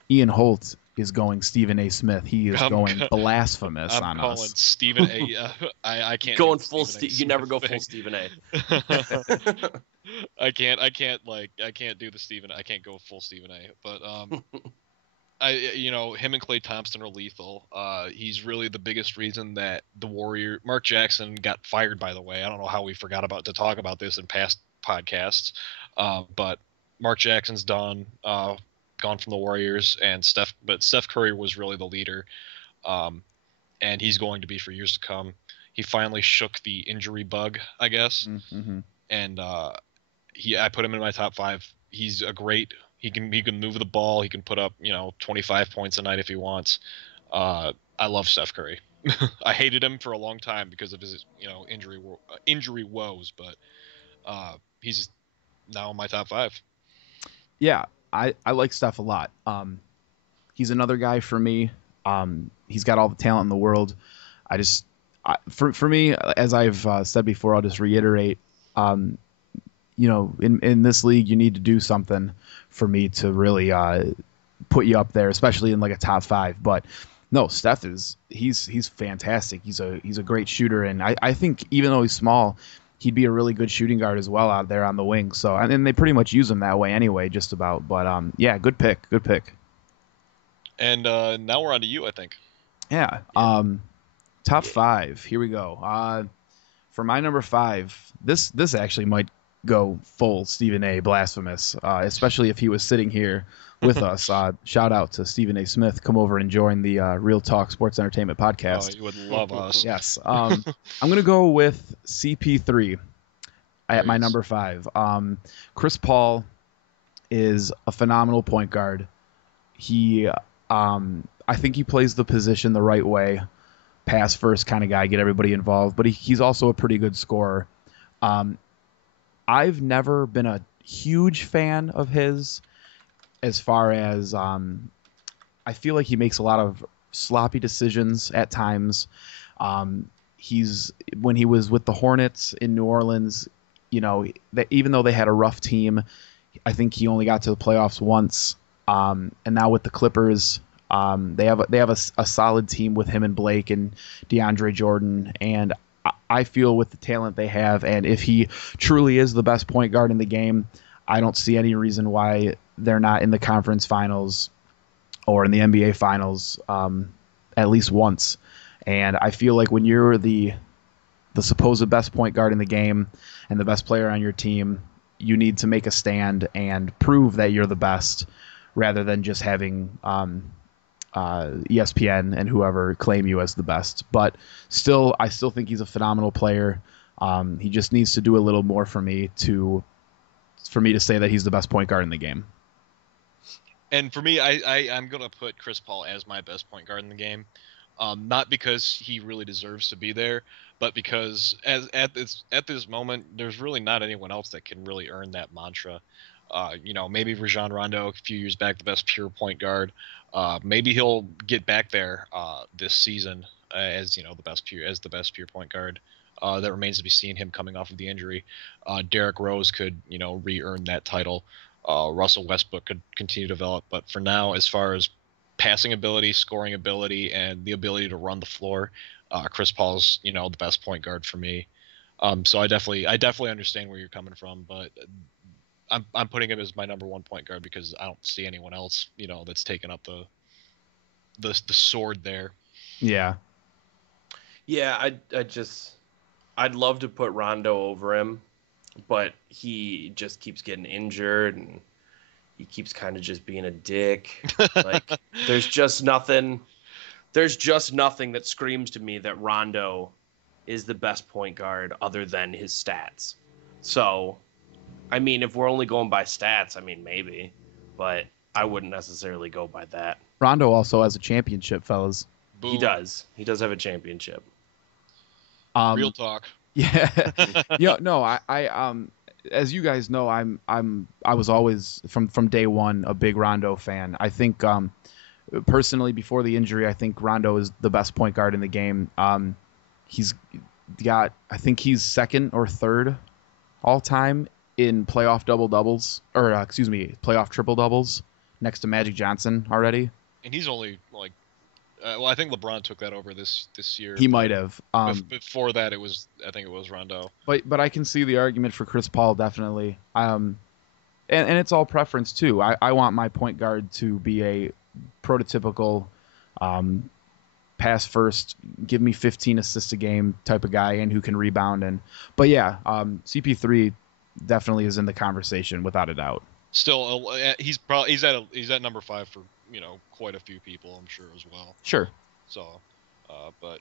Ian Holt is going Stephen A. Smith. He is going blasphemous I'm on calling us. Stephen A. I can't Going do full. Stephen A. You never go Smith full thing. Stephen A. I can't do the Stephen. I can't go full Stephen A. But him and Klay Thompson are lethal. He's really the biggest reason that the Mark Jackson got fired. By the way, I don't know how we forgot to talk about this in past podcasts, but Mark Jackson's done, gone from the Warriors, and Steph Curry was really the leader, and he's going to be for years to come. He finally shook the injury bug, I guess, and I put him in my top 5. He's a great. He can move the ball. He can put up 25 points a night if he wants. I love Steph Curry. I hated him for a long time because of his injury woes, but he's now in my top 5. Yeah, I like Steph a lot. He's another guy for me. He's got all the talent in the world. For me, as I've said before, I'll just reiterate. In this league, you need to do something for me to really put you up there, especially in like a top 5. But no, Steph he's fantastic. He's a great shooter, and I think even though he's small, he'd be a really good shooting guard as well out there on the wing. So and they pretty much use him that way anyway, just about. But yeah, good pick. And now we're on to you, I think. Yeah. Top 5. Here we go. For my number 5, this actually might go full Stephen A. blasphemous, especially if he was sitting here with us. Shout out to Stephen A. Smith. Come over and join the Real Talk Sports Entertainment podcast. Oh, you would love us. Yes. I'm going to go with CP3 at my number 5. Chris Paul is a phenomenal point guard. I think he plays the position the right way. Pass first kind of guy, get everybody involved, but he's also a pretty good scorer. I've never been a huge fan of his as far as I feel like he makes a lot of sloppy decisions at times. When he was with the Hornets in New Orleans, even though they had a rough team, I think he only got to the playoffs once. And now with the Clippers, they have a solid team with him and Blake and DeAndre Jordan, and I feel with the talent they have, and if he truly is the best point guard in the game, I don't see any reason why they're not in the conference finals or in the NBA finals at least once. And I feel like when you're the supposed best point guard in the game and the best player on your team, you need to make a stand and prove that you're the best rather than just having ESPN and whoever claim you as the best. But I still think he's a phenomenal player. He just needs to do a little more for me to say that he's the best point guard in the game. And for me, I'm going to put Chris Paul as my best point guard in the game. Not because he really deserves to be there, but because at this moment, there's really not anyone else that can really earn that mantra. Maybe Rajon Rondo a few years back, the best pure point guard. Maybe he'll get back there this season as the best pure point guard. That remains to be seen. Him coming off of the injury, Derrick Rose could re-earn that title. Russell Westbrook could continue to develop, but for now, as far as passing ability, scoring ability, and the ability to run the floor, Chris Paul's the best point guard for me. So I definitely understand where you're coming from, but I'm putting him as my number 1 point guard because I don't see anyone else that's taken up the sword there. Yeah. I'd love to put Rondo over him, but he just keeps getting injured and he keeps kind of just being a dick. Like there's just nothing that screams to me that Rondo is the best point guard other than his stats. So, I mean, if we're only going by stats, I mean, maybe, but I wouldn't necessarily go by that. Rondo also has a championship, fellas. Boom. He does have a championship. Real talk. Yeah. No, I as you guys know, I was always from day one a big Rondo fan. I think personally, before the injury, I think Rondo is the best point guard in the game. He's got, I think he's second or third all time in playoff double doubles, or excuse me, playoff triple doubles, next to Magic Johnson already. And he's only like, well, I think LeBron took that over this year. He might have. Before that, I think it was Rondo. But I can see the argument for Chris Paul definitely. And it's all preference too. I want my point guard to be a prototypical pass first, give me 15 assists a game type of guy, and who can rebound. But yeah, CP3 definitely is in the conversation without a doubt. Still, he's at number 5 for quite a few people, I'm sure, as well. Sure. So, but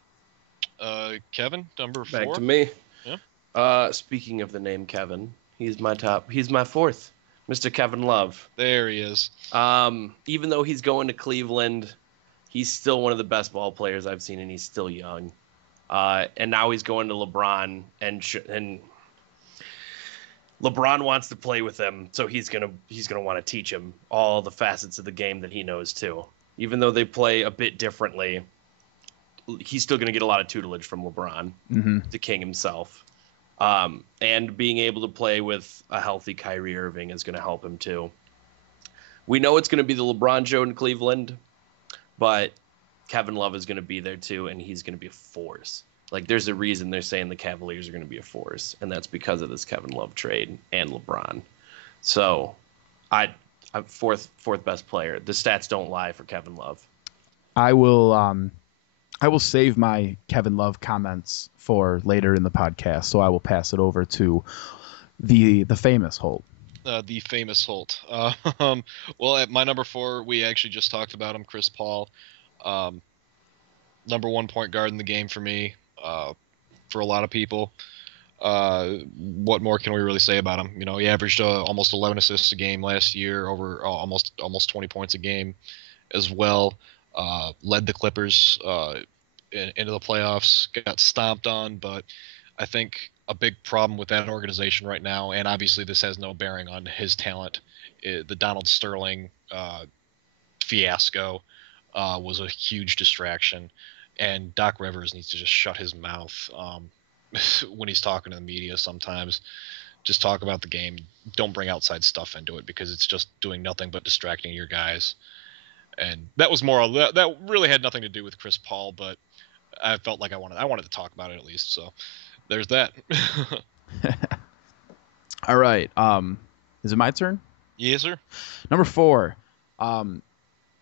Kevin, number 4. Back to me. Yeah. Speaking of the name Kevin, he's my top. He's my 4th, Mr. Kevin Love. There he is. Even though he's going to Cleveland, he's still one of the best ball players I've seen, and he's still young. And now he's going to LeBron, and LeBron wants to play with him, so he's gonna want to teach him all the facets of the game that he knows too. Even though they play a bit differently, he's still gonna get a lot of tutelage from LeBron, the king himself. And being able to play with a healthy Kyrie Irving is gonna help him too. We know it's gonna be the LeBron show in Cleveland, but Kevin Love is gonna be there too, and he's gonna be a force. Like, there's a reason they're saying the Cavaliers are going to be a force, and that's because of this Kevin Love trade and LeBron. So, I'm fourth best player. The stats don't lie for Kevin Love. I will save my Kevin Love comments for later in the podcast, so I will pass it over to the famous Holt. The famous Holt. Well, at my number 4, we actually just talked about him, Chris Paul. Number 1 point guard in the game for me. For a lot of people. What more can we really say about him? He averaged almost 11 assists a game last year, over almost 20 points a game as well. Led the Clippers into the playoffs, got stomped on, but I think a big problem with that organization right now, and obviously this has no bearing on his talent, the Donald Sterling fiasco was a huge distraction. And Doc Rivers needs to just shut his mouth when he's talking to the media sometimes. Just talk about the game. Don't bring outside stuff into it, because it's just doing nothing but distracting your guys. And that was that really had nothing to do with Chris Paul, but I felt like I wanted to talk about it at least. So there's that. All right. Is it my turn? Yes, sir. Number 4.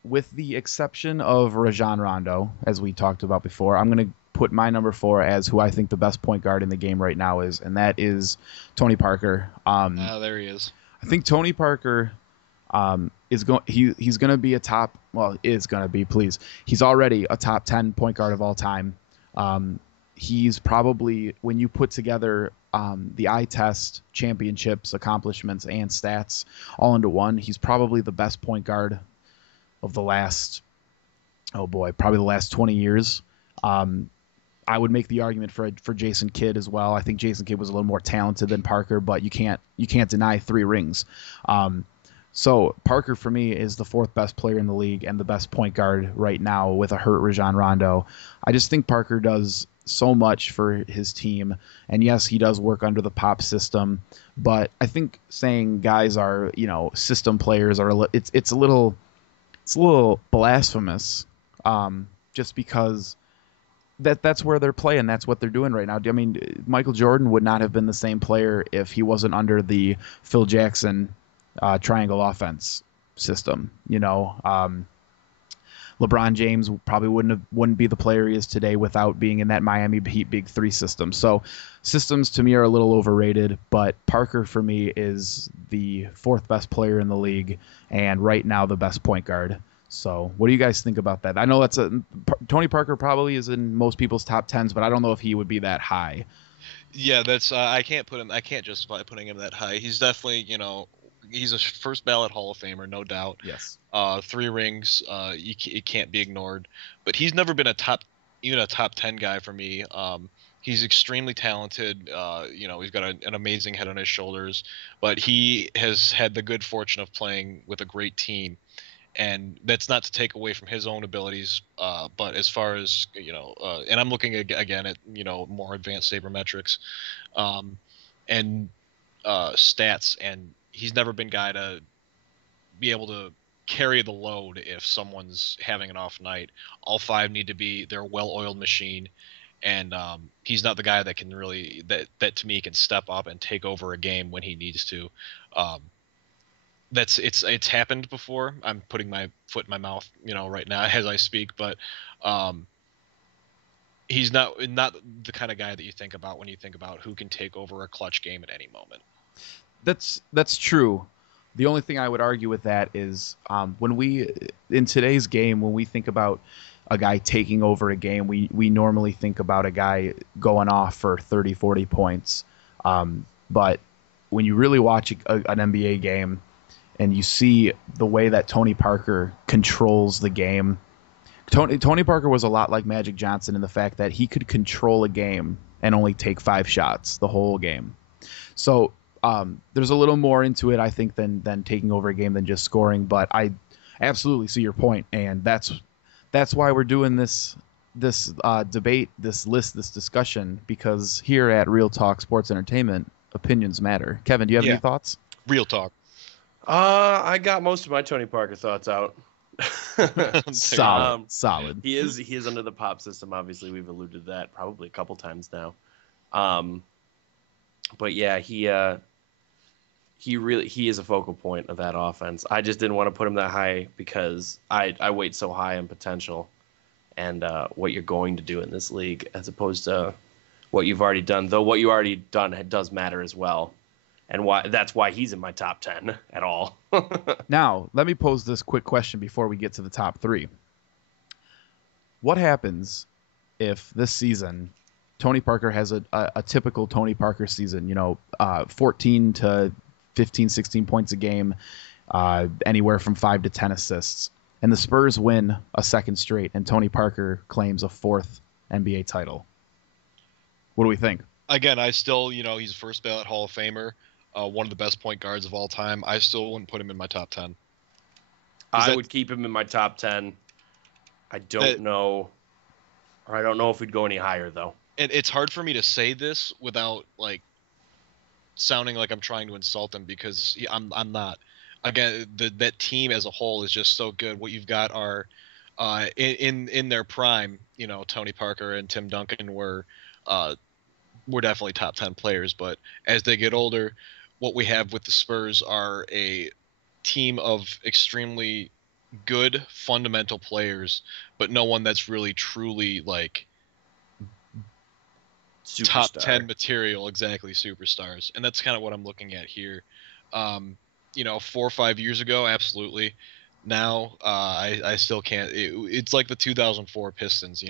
With the exception of Rajon Rondo, as we talked about before, I'm going to put my number 4 as who I think the best point guard in the game right now is, and that is Tony Parker. There he is. I think Tony Parker he's going to be he's already a top 10 point guard of all time. He's probably, when you put together the eye test, championships, accomplishments, and stats all into one, he's probably the best point guard of the last, probably the last 20 years. I would make the argument for Jason Kidd as well. I think Jason Kidd was a little more talented than Parker, but you can't deny 3 rings. So Parker for me is the 4th best player in the league and the best point guard right now with a hurt Rajon Rondo. I just think Parker does so much for his team, and yes, he does work under the Pop system, but I think saying guys are system players it's a little blasphemous, just because that's where they're playing. That's what they're doing right now. I mean, Michael Jordan would not have been the same player if he wasn't under the Phil Jackson triangle offense system. LeBron James probably wouldn't be the player he is today without being in that Miami Heat Big 3 system. So systems to me are a little overrated, but Parker for me is the 4th best player in the league and right now the best point guard. So what do you guys think about that? I know Tony Parker probably is in most people's top 10s, but I don't know if he would be that high. Yeah, that's I can't justify putting him that high. He's definitely, he's a first ballot Hall of Famer, no doubt. Yes. 3 rings, it can't be ignored. But he's never been even a top 10 guy for me. He's extremely talented. He's got an amazing head on his shoulders. But he has had the good fortune of playing with a great team. And that's not to take away from his own abilities, but as far as and I'm looking again at more advanced sabermetrics, and stats, and he's never been guy to be able to carry the load if someone's having an off night. All five need to be their well-oiled machine, and he's not the guy that can really that to me can step up and take over a game when he needs to. Um, it's happened before. I'm putting my foot in my mouth, right now as I speak, but he's not the kind of guy that you think about when you think about who can take over a clutch game at any moment. That's true. The only thing I would argue with that is in today's game, when we think about a guy taking over a game, we normally think about a guy going off for 30, 40 points. But when you really watch an NBA game and you see the way that Tony Parker controls the game, Tony Parker was a lot like Magic Johnson in the fact that he could control a game and only take 5 shots the whole game. So there's a little more into it, I think, than taking over a game than just scoring. But I absolutely see your point, and that's why we're doing this debate, this discussion, because here at Real Talk Sports Entertainment, opinions matter. Kevin, do you have any thoughts? Real talk. I got most of my Tony Parker thoughts out. Solid. He is under the pop system. Obviously, we've alluded to that probably a couple times now. But yeah, he is a focal point of that offense. I just didn't want to put him that high because I weight so high on potential and what you're going to do in this league as opposed to what you've already done. Though what you already done does matter as well, and that's why he's in my top 10 at all. Now, let me pose this quick question before we get to the top 3. What happens if this season Tony Parker has a typical Tony Parker season, 14 to 15, 16 points a game, anywhere from 5 to 10 assists, and the Spurs win a second straight, and Tony Parker claims a 4th NBA title? What do we think? Again, I still, he's a first ballot Hall of Famer, one of the best point guards of all time. I still wouldn't put him in my top 10. I would keep him in my top 10. I don't know if we'd go any higher, though. And it's hard for me to say this without sounding like I'm trying to insult him, because I'm not. Again, that team as a whole is just so good. What you've got are in their prime, Tony Parker and Tim Duncan were definitely top 10 players, but as they get older, what we have with the Spurs are a team of extremely good fundamental players, but no one that's really truly Superstar. Top 10 material, exactly, superstars. And that's kind of what I'm looking at here. 4 or 5 years ago, absolutely. Now, I still can't. It's like the 2004 Pistons,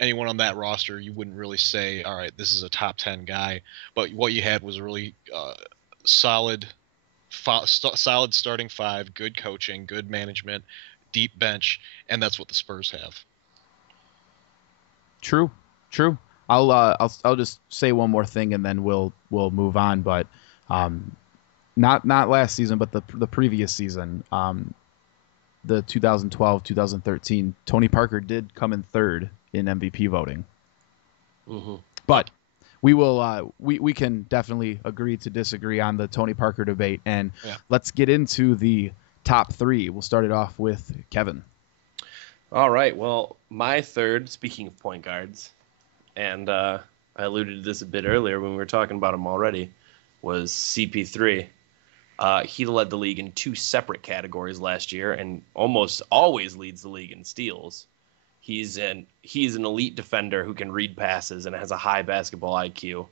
anyone on that roster, you wouldn't really say, all right, this is a top 10 guy. But what you had was a really solid starting 5, good coaching, good management, deep bench, and that's what the Spurs have. True. I'll just say one more thing and then we'll move on. But not last season, but the previous season, the 2012-2013, Tony Parker did come in 3rd in MVP voting. Mm-hmm. But we will we can definitely agree to disagree on the Tony Parker debate, and let's get into the top 3. We'll start it off with Kevin. All right. Well, my 3rd, speaking of point guards, and I alluded to this a bit earlier when we were talking about him already, was CP3. He led the league in 2 separate categories last year and almost always leads the league in steals. He's an elite defender who can read passes and has a high basketball IQ.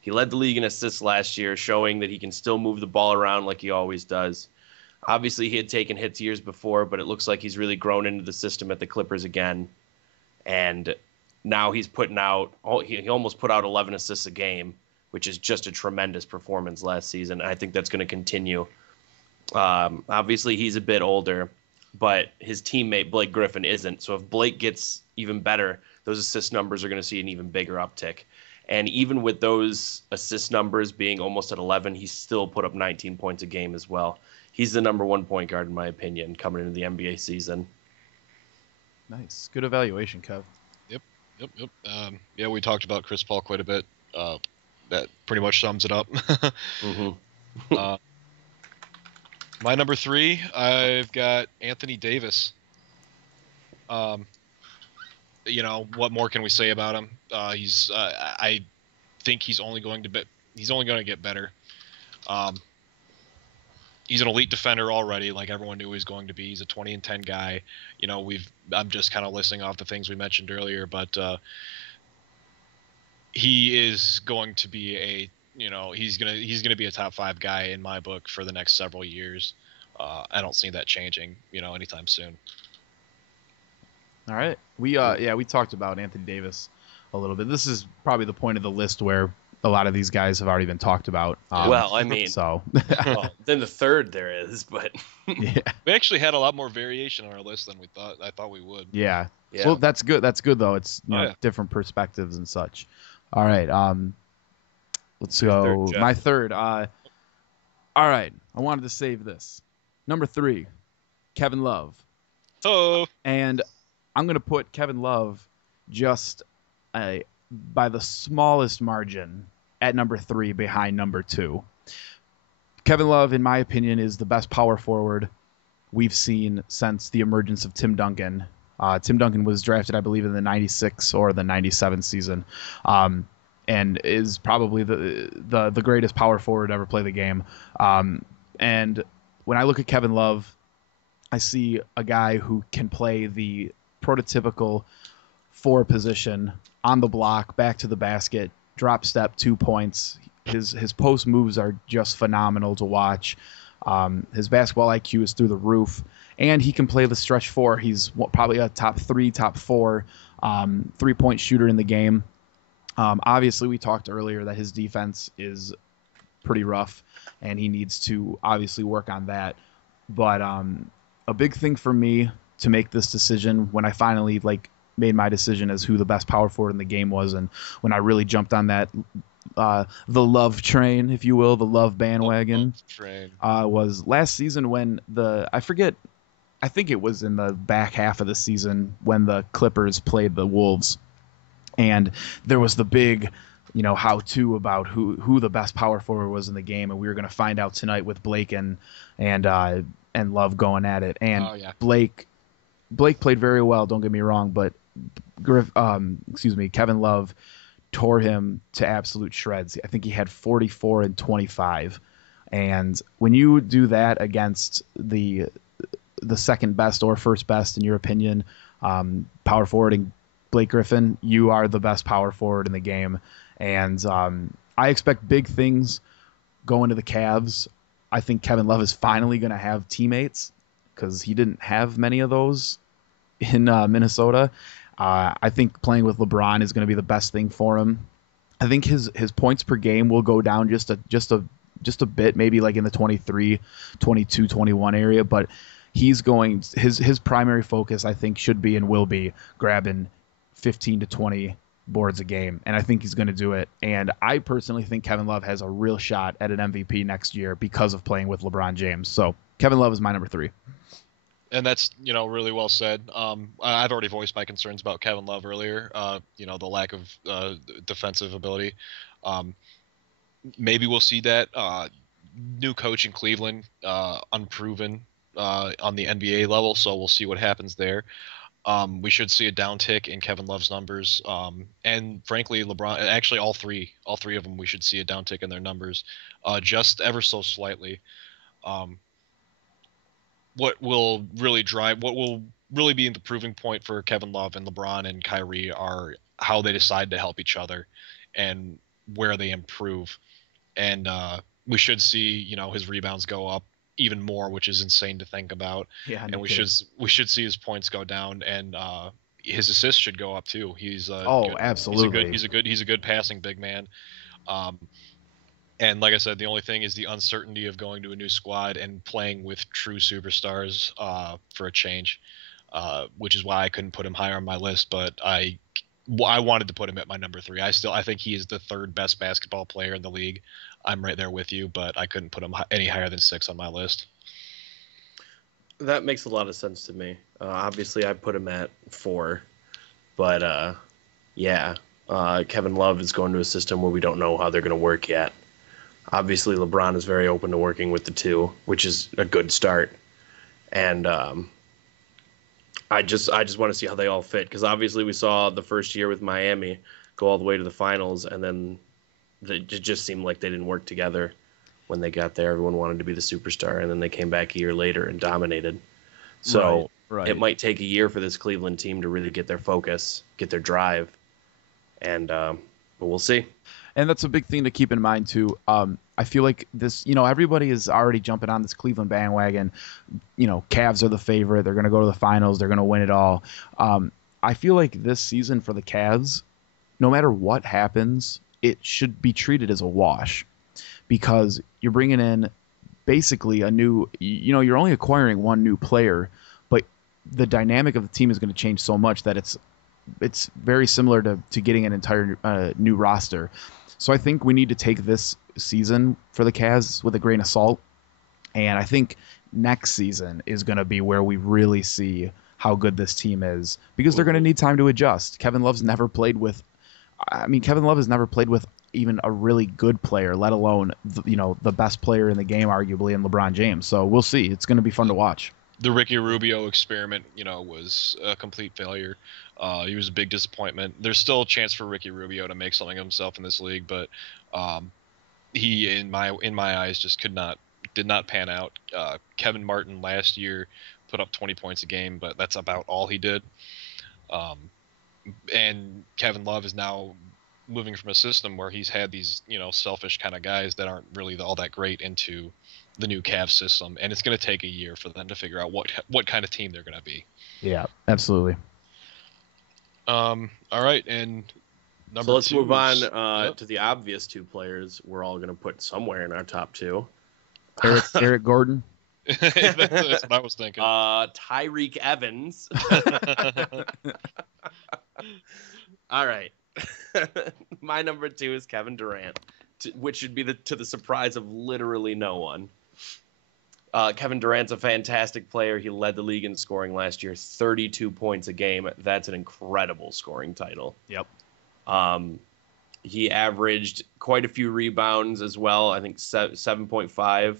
He led the league in assists last year, showing that he can still move the ball around like he always does. Obviously, he had taken hits years before, but it looks like he's really grown into the system at the Clippers again. And now he's putting out, he almost put out 11 assists a game, which is just a tremendous performance last season. I think that's going to continue. Obviously, he's a bit older, but his teammate Blake Griffin isn't. So if Blake gets even better, those assist numbers are going to see an even bigger uptick. And even with those assist numbers being almost at 11, he still put up 19 points a game as well. he's the number one point guard in my opinion coming into the NBA season. Nice. Good evaluation, Kev. Yep. Yeah, we talked about Chris Paul quite a bit. That pretty much sums it up. Mm-hmm. My number 3, I've got Anthony Davis. What more can we say about him? I think he's only going to get better. He's an elite defender already, like everyone knew he was going to be. He's a 20 and 10 guy. I'm just kind of listing off the things we mentioned earlier, but he is going to be he's gonna be a top 5 guy in my book for the next several years. I don't see that changing, anytime soon. All right. We talked about Anthony Davis a little bit. This is probably the point of the list where a lot of these guys have already been talked about. Well, I mean, so then the third there is, but yeah. We actually had a lot more variation on our list than I thought we would. Yeah. So that's good. That's good though. It's different perspectives and such. All right. Let's go. My third. All right. I wanted to save this. Number 3, Kevin Love. Oh. And I'm gonna put Kevin Love just by the smallest margin at number 3 behind number 2. Kevin Love, in my opinion, is the best power forward we've seen since the emergence of Tim Duncan. Tim Duncan was drafted, I believe, in the 96 or the 97 season, and is probably the greatest power forward to ever play the game. And when I look at Kevin Love, I see a guy who can play the prototypical 4 position on the block, back to the basket, drop step, 2 points. His post moves are just phenomenal to watch. His basketball IQ is through the roof, and he can play the stretch 4. He's probably a top 3, top 4 3-point shooter in the game. Obviously, we talked earlier that his defense is pretty rough, and he needs to obviously work on that. But a big thing for me to make this decision when I finally made my decision as who the best power forward in the game was, and when I really jumped on that the love train, if you will, the love bandwagon, was last season when I think it was in the back half of the season when the Clippers played the Wolves, and there was the big how-to about who the best power forward was in the game, and we were going to find out tonight with Blake and Love going at it. And Blake played very well, don't get me wrong, but Kevin Love tore him to absolute shreds. I think he had 44 and 25. And when you do that against the second best or first best, in your opinion, power forward in Blake Griffin, you are the best power forward in the game. And I expect big things going to the Cavs. I think Kevin Love is finally going to have teammates because he didn't have many of those in Minnesota. I think playing with LeBron is going to be the best thing for him. I think his points per game will go down just a bit, maybe like in the 23, 22, 21 area, but his primary focus, I think, should be and will be grabbing 15 to 20 boards a game, and I think he's going to do it. And I personally think Kevin Love has a real shot at an MVP next year because of playing with LeBron James. So Kevin Love is my number 3. And that's, really well said. I've already voiced my concerns about Kevin Love earlier. The lack of defensive ability. Maybe we'll see that. New coach in Cleveland, unproven on the NBA level, so we'll see what happens there. We should see a downtick in Kevin Love's numbers. And frankly, LeBron, actually all three of them, we should see a downtick in their numbers, just ever so slightly. What will really be the proving point for Kevin Love and LeBron and Kyrie are how they decide to help each other and where they improve. And we should see, his rebounds go up even more, which is insane to think about. Yeah, and we should see his points go down, and his assists should go up too. He's absolutely. He's a good passing big man. And like I said, the only thing is the uncertainty of going to a new squad and playing with true superstars for a change, which is why I couldn't put him higher on my list. But I wanted to put him at my number 3. I think he is the 3rd best basketball player in the league. I'm right there with you, but I couldn't put him any higher than 6 on my list. That makes a lot of sense to me. Obviously, I put him at 4, but yeah, Kevin Love is going to a system where we don't know how they're going to work yet. Obviously, LeBron is very open to working with the two, which is a good start. And I just want to see how they all fit, because obviously we saw the first year with Miami go all the way to the finals, and then it just seemed like they didn't work together when they got there. Everyone wanted to be the superstar, and then they came back a year later and dominated. So Right. it might take a year for this Cleveland team to really get their focus, get their drive, and but we'll see. And that's a big thing to keep in mind too. I feel like this, everybody is already jumping on this Cleveland bandwagon. Cavs are the favorite. They're going to go to the finals. They're going to win it all. I feel like this season for the Cavs, no matter what happens, it should be treated as a wash, because you're bringing in basically a new, you're only acquiring one new player, but the dynamic of the team is going to change so much that it's very similar to getting an entire new roster. So I think we need to take this season for the Cavs with a grain of salt. And I think next season is going to be where we really see how good this team is, because they're going to need time to adjust. Kevin Love has never played with even a really good player, let alone the best player in the game, arguably, in LeBron James. So we'll see. It's going to be fun to watch. The Ricky Rubio experiment, was a complete failure. He was a big disappointment. There's still a chance for Ricky Rubio to make something of himself in this league, but he, in my eyes, just did not pan out. Kevin Martin last year put up 20 points a game, but that's about all he did. And Kevin Love is now moving from a system where he's had these, selfish kind of guys that aren't really all that great into the new Cavs system, and it's going to take a year for them to figure out what kind of team they're going to be. Yeah, absolutely. All right, and so let's move on to the obvious two players we're all going to put somewhere in our top 2. Eric Gordon. That's what I was thinking. Tyreek Evans. All right. My number 2 is Kevin Durant, which should be to the surprise of literally no one. Kevin Durant's a fantastic player. He led the league in scoring last year, 32 points a game. That's an incredible scoring title. Yep. He averaged quite a few rebounds as well. I think 7.5.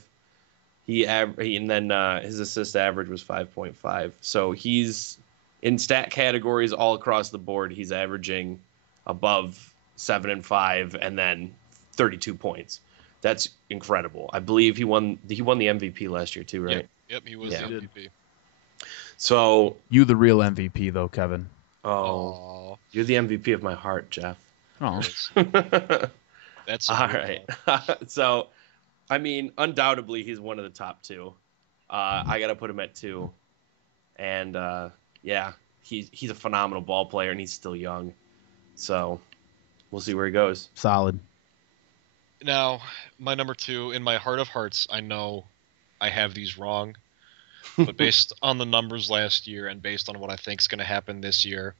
And then his assist average was 5.5. So he's in stat categories all across the board. He's averaging above 7 and 5, and then 32 points. That's incredible. I believe he won the MVP last year too, right? Yep, he was the MVP. So you the real MVP though, Kevin. Oh, you're the MVP of my heart, Jeff. Oh, that's all right. So, I mean, undoubtedly he's one of the top 2. I gotta put him at 2, and yeah, he's a phenomenal ball player, and he's still young. So we'll see where he goes. Solid. Now, my number 2, in my heart of hearts, I know I have these wrong, but based on the numbers last year and based on what I think is going to happen this year,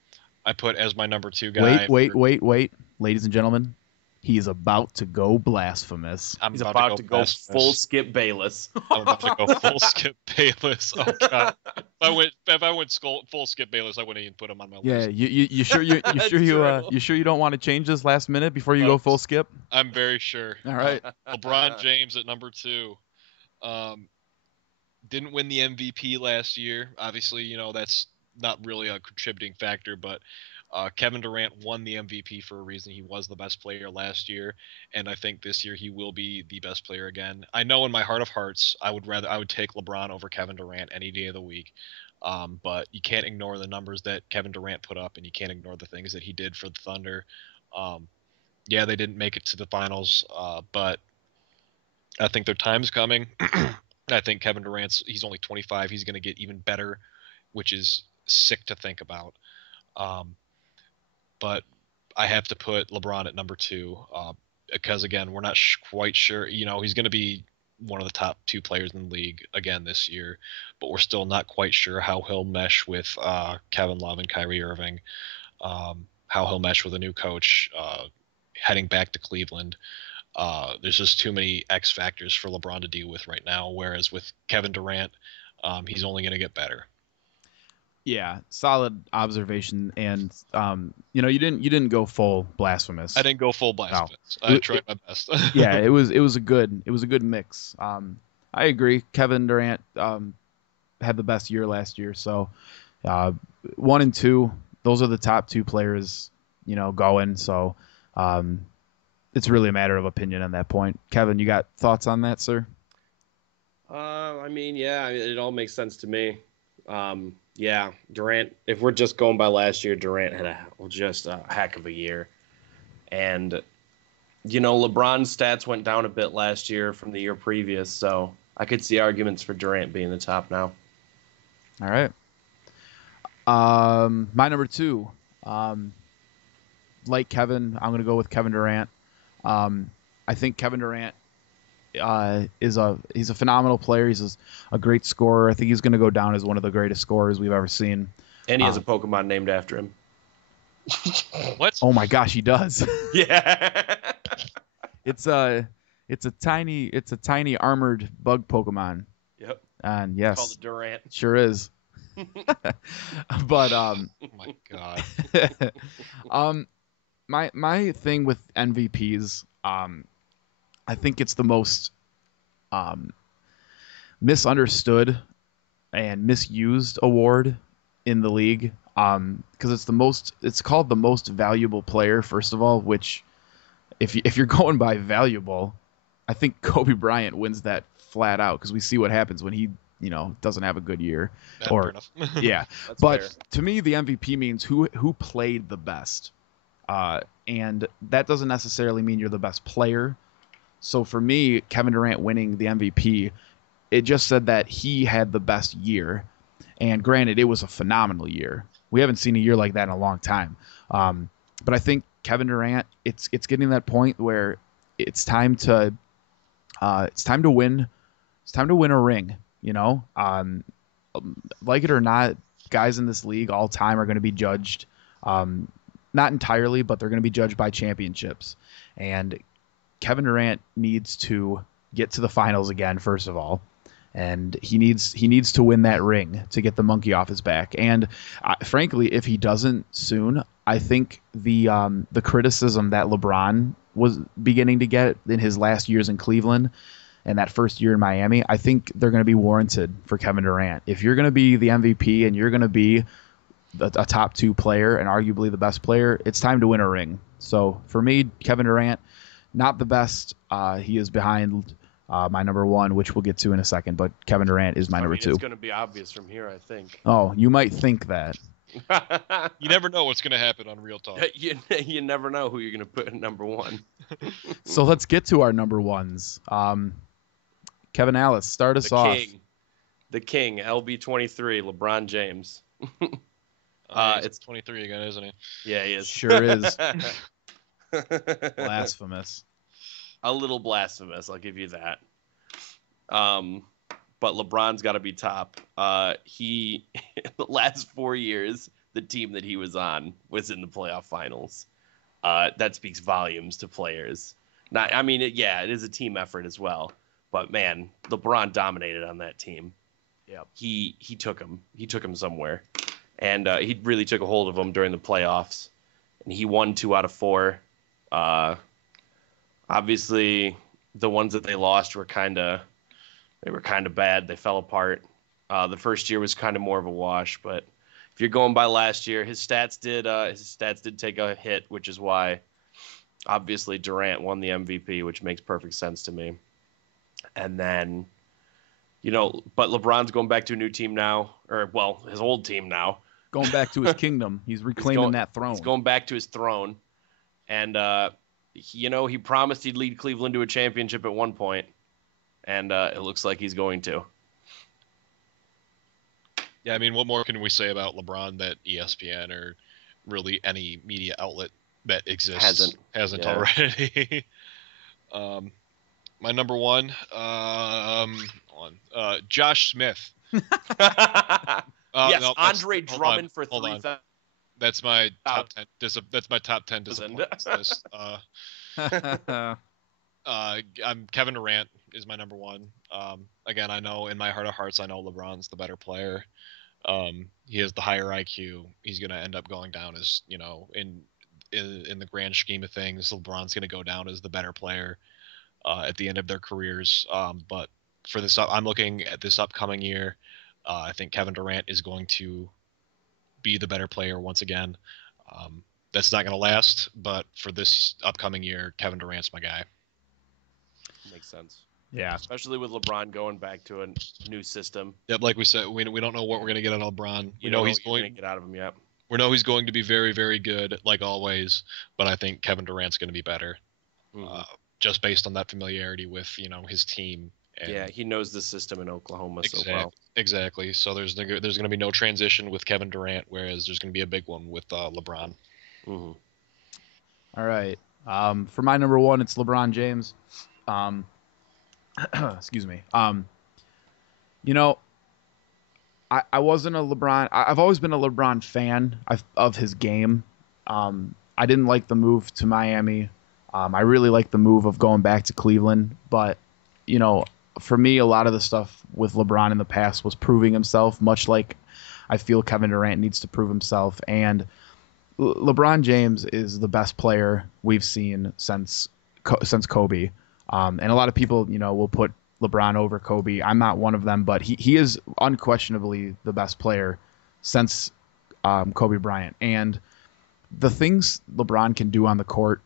I put as my number 2 guy. Wait. Ladies and gentlemen, he is about to go blasphemous. He's about to go full Skip Bayless. I'm about to go full Skip Bayless. Oh God! If I went full Skip Bayless, I wouldn't even put him on my list. Yeah, you sure you don't want to change this last minute before you go full Skip? I'm very sure. All right. LeBron James at number 2. Didn't win the MVP last year. Obviously, that's not really a contributing factor, but Kevin Durant won the MVP for a reason. He was the best player last year, and I think this year he will be the best player again. I know in my heart of hearts, I would take LeBron over Kevin Durant any day of the week. But you can't ignore the numbers that Kevin Durant put up, and you can't ignore the things that he did for the Thunder. Yeah, they didn't make it to the finals, but I think their time's coming. I think Kevin he's only 25. He's going to get even better, which is sick to think about. But I have to put LeBron at number 2 because, again, we're not quite sure. He's going to be one of the top 2 players in the league again this year, but we're still not quite sure how he'll mesh with Kevin Love and Kyrie Irving, how he'll mesh with a new coach heading back to Cleveland. There's just too many X factors for LeBron to deal with right now, whereas with Kevin Durant, He's only going to get better. Yeah, solid observation, and you didn't go full blasphemous. I didn't go full blasphemous. No. I tried my best. Yeah, it was a good mix. I agree. Kevin Durant had the best year last year, so 1 and 2, those are the top 2 players, going. So it's really a matter of opinion on that point. Kevin, you got thoughts on that, sir? I mean, yeah, it all makes sense to me. Yeah, Durant, if we're just going by last year, Durant had just a heck of a year. And, LeBron's stats went down a bit last year from the year previous, so I could see arguments for Durant being the top now. All right. My number 2, like Kevin, I'm going to go with Kevin Durant. I think Kevin Durant he's a phenomenal player. He's a great scorer. I think he's going to go down as one of the greatest scorers we've ever seen. And he has a Pokemon named after him. What? Oh my gosh, he does. Yeah. It's a tiny armored bug Pokemon. Yep. And yes, Called Durant. Sure is. But oh my god. My thing with MVPs, I think it's the most misunderstood and misused award in the league, because it's called the most valuable player, first of all, which if you're going by valuable, I think Kobe Bryant wins that flat out, because we see what happens when he doesn't have a good year. Fair enough. Yeah. That's But fair. to me, the MVP means who played the best, and that doesn't necessarily mean you're the best player. So for me, Kevin Durant winning the MVP, it just said that he had the best year. And granted, it was a phenomenal year. We haven't seen a year like that in a long time. But I think Kevin Durant, it's getting to that point where it's time to win. It's time to win a ring. Like it or not, guys in this league all time are going to be judged, not entirely, but they're going to be judged by championships. And Kevin Durant needs to get to the finals again, first of all, and he needs to win that ring to get the monkey off his back. And frankly, if he doesn't soon, I think the criticism that LeBron was beginning to get in his last years in Cleveland and that first year in Miami, I think they're going to be warranted for Kevin Durant. If you're going to be the MVP and you're going to be a top 2 player and arguably the best player, it's time to win a ring. So for me, Kevin Durant, not the best. He is behind my number 1, which we'll get to in a second, but Kevin Durant is my number 2. It's going to be obvious from here, I think. Oh, you might think that. You never know what's going to happen on Real Talk. You never know who you're going to put in number 1. So let's get to our number 1s. Kevin Alice, start us off. The King, LB23, LeBron James. It's 23 again, isn't he? Yeah, he is. Sure is. Blasphemous. A little blasphemous, I'll give you that. But LeBron's got to be top. He, the last 4 years, the team that he was on was in the playoff finals. That speaks volumes to players. It is a team effort as well. But man, LeBron dominated on that team. Yeah, he took him. He took him somewhere, and he really took a hold of them during the playoffs. And he won 2 out of 4. Obviously, the ones that they lost were kind of bad. They fell apart. The first year was kind of more of a wash, but if you're going by last year, his stats did take a hit, which is why obviously Durant won the MVP, which makes perfect sense to me. And then, but LeBron's going back to a new team now, his old team now. Going back to his kingdom. He's reclaiming that throne. He's going back to his throne. And, he promised he'd lead Cleveland to a championship at one point. And it looks like he's going to. Yeah, I mean, what more can we say about LeBron that ESPN or really any media outlet that exists hasn't already? My number 1, Josh Smith. Yes, no, Andre Drummond for 3,000. That's my top 10. That's my top 10 disappointments list. I'm Kevin Durant. is my number one. Again, I know in my heart of hearts, I know LeBron's the better player. He has the higher IQ. He's going to end up going down as, in the grand scheme of things, LeBron's going to go down as the better player at the end of their careers. But for this, I'm looking at this upcoming year. I think Kevin Durant is going to be the better player once again. That's not going to last, but for this upcoming year, Kevin Durant's my guy. Makes sense. Yeah. Especially with LeBron going back to a new system. Yep, like we said, we don't know what we're going to get out of LeBron. We know he's going to get out of him yet. We know he's going to be very, very good, like always, but I think Kevin Durant's going to be better, just based on that familiarity with his team. And he knows the system in Oklahoma so well. Exactly. So there's going to be no transition with Kevin Durant, whereas there's going to be a big one with LeBron. Mm-hmm. All right. For my number one, it's LeBron James. Excuse me. I wasn't a LeBron. I've always been a LeBron fan of his game. I didn't like the move to Miami. I really liked the move of going back to Cleveland. But, for me, a lot of the stuff with LeBron in the past was proving himself, much like I feel Kevin Durant needs to prove himself. And LeBron James is the best player we've seen since Kobe. And a lot of people, will put LeBron over Kobe. I'm not one of them, but he is unquestionably the best player since Kobe Bryant. And the things LeBron can do on the court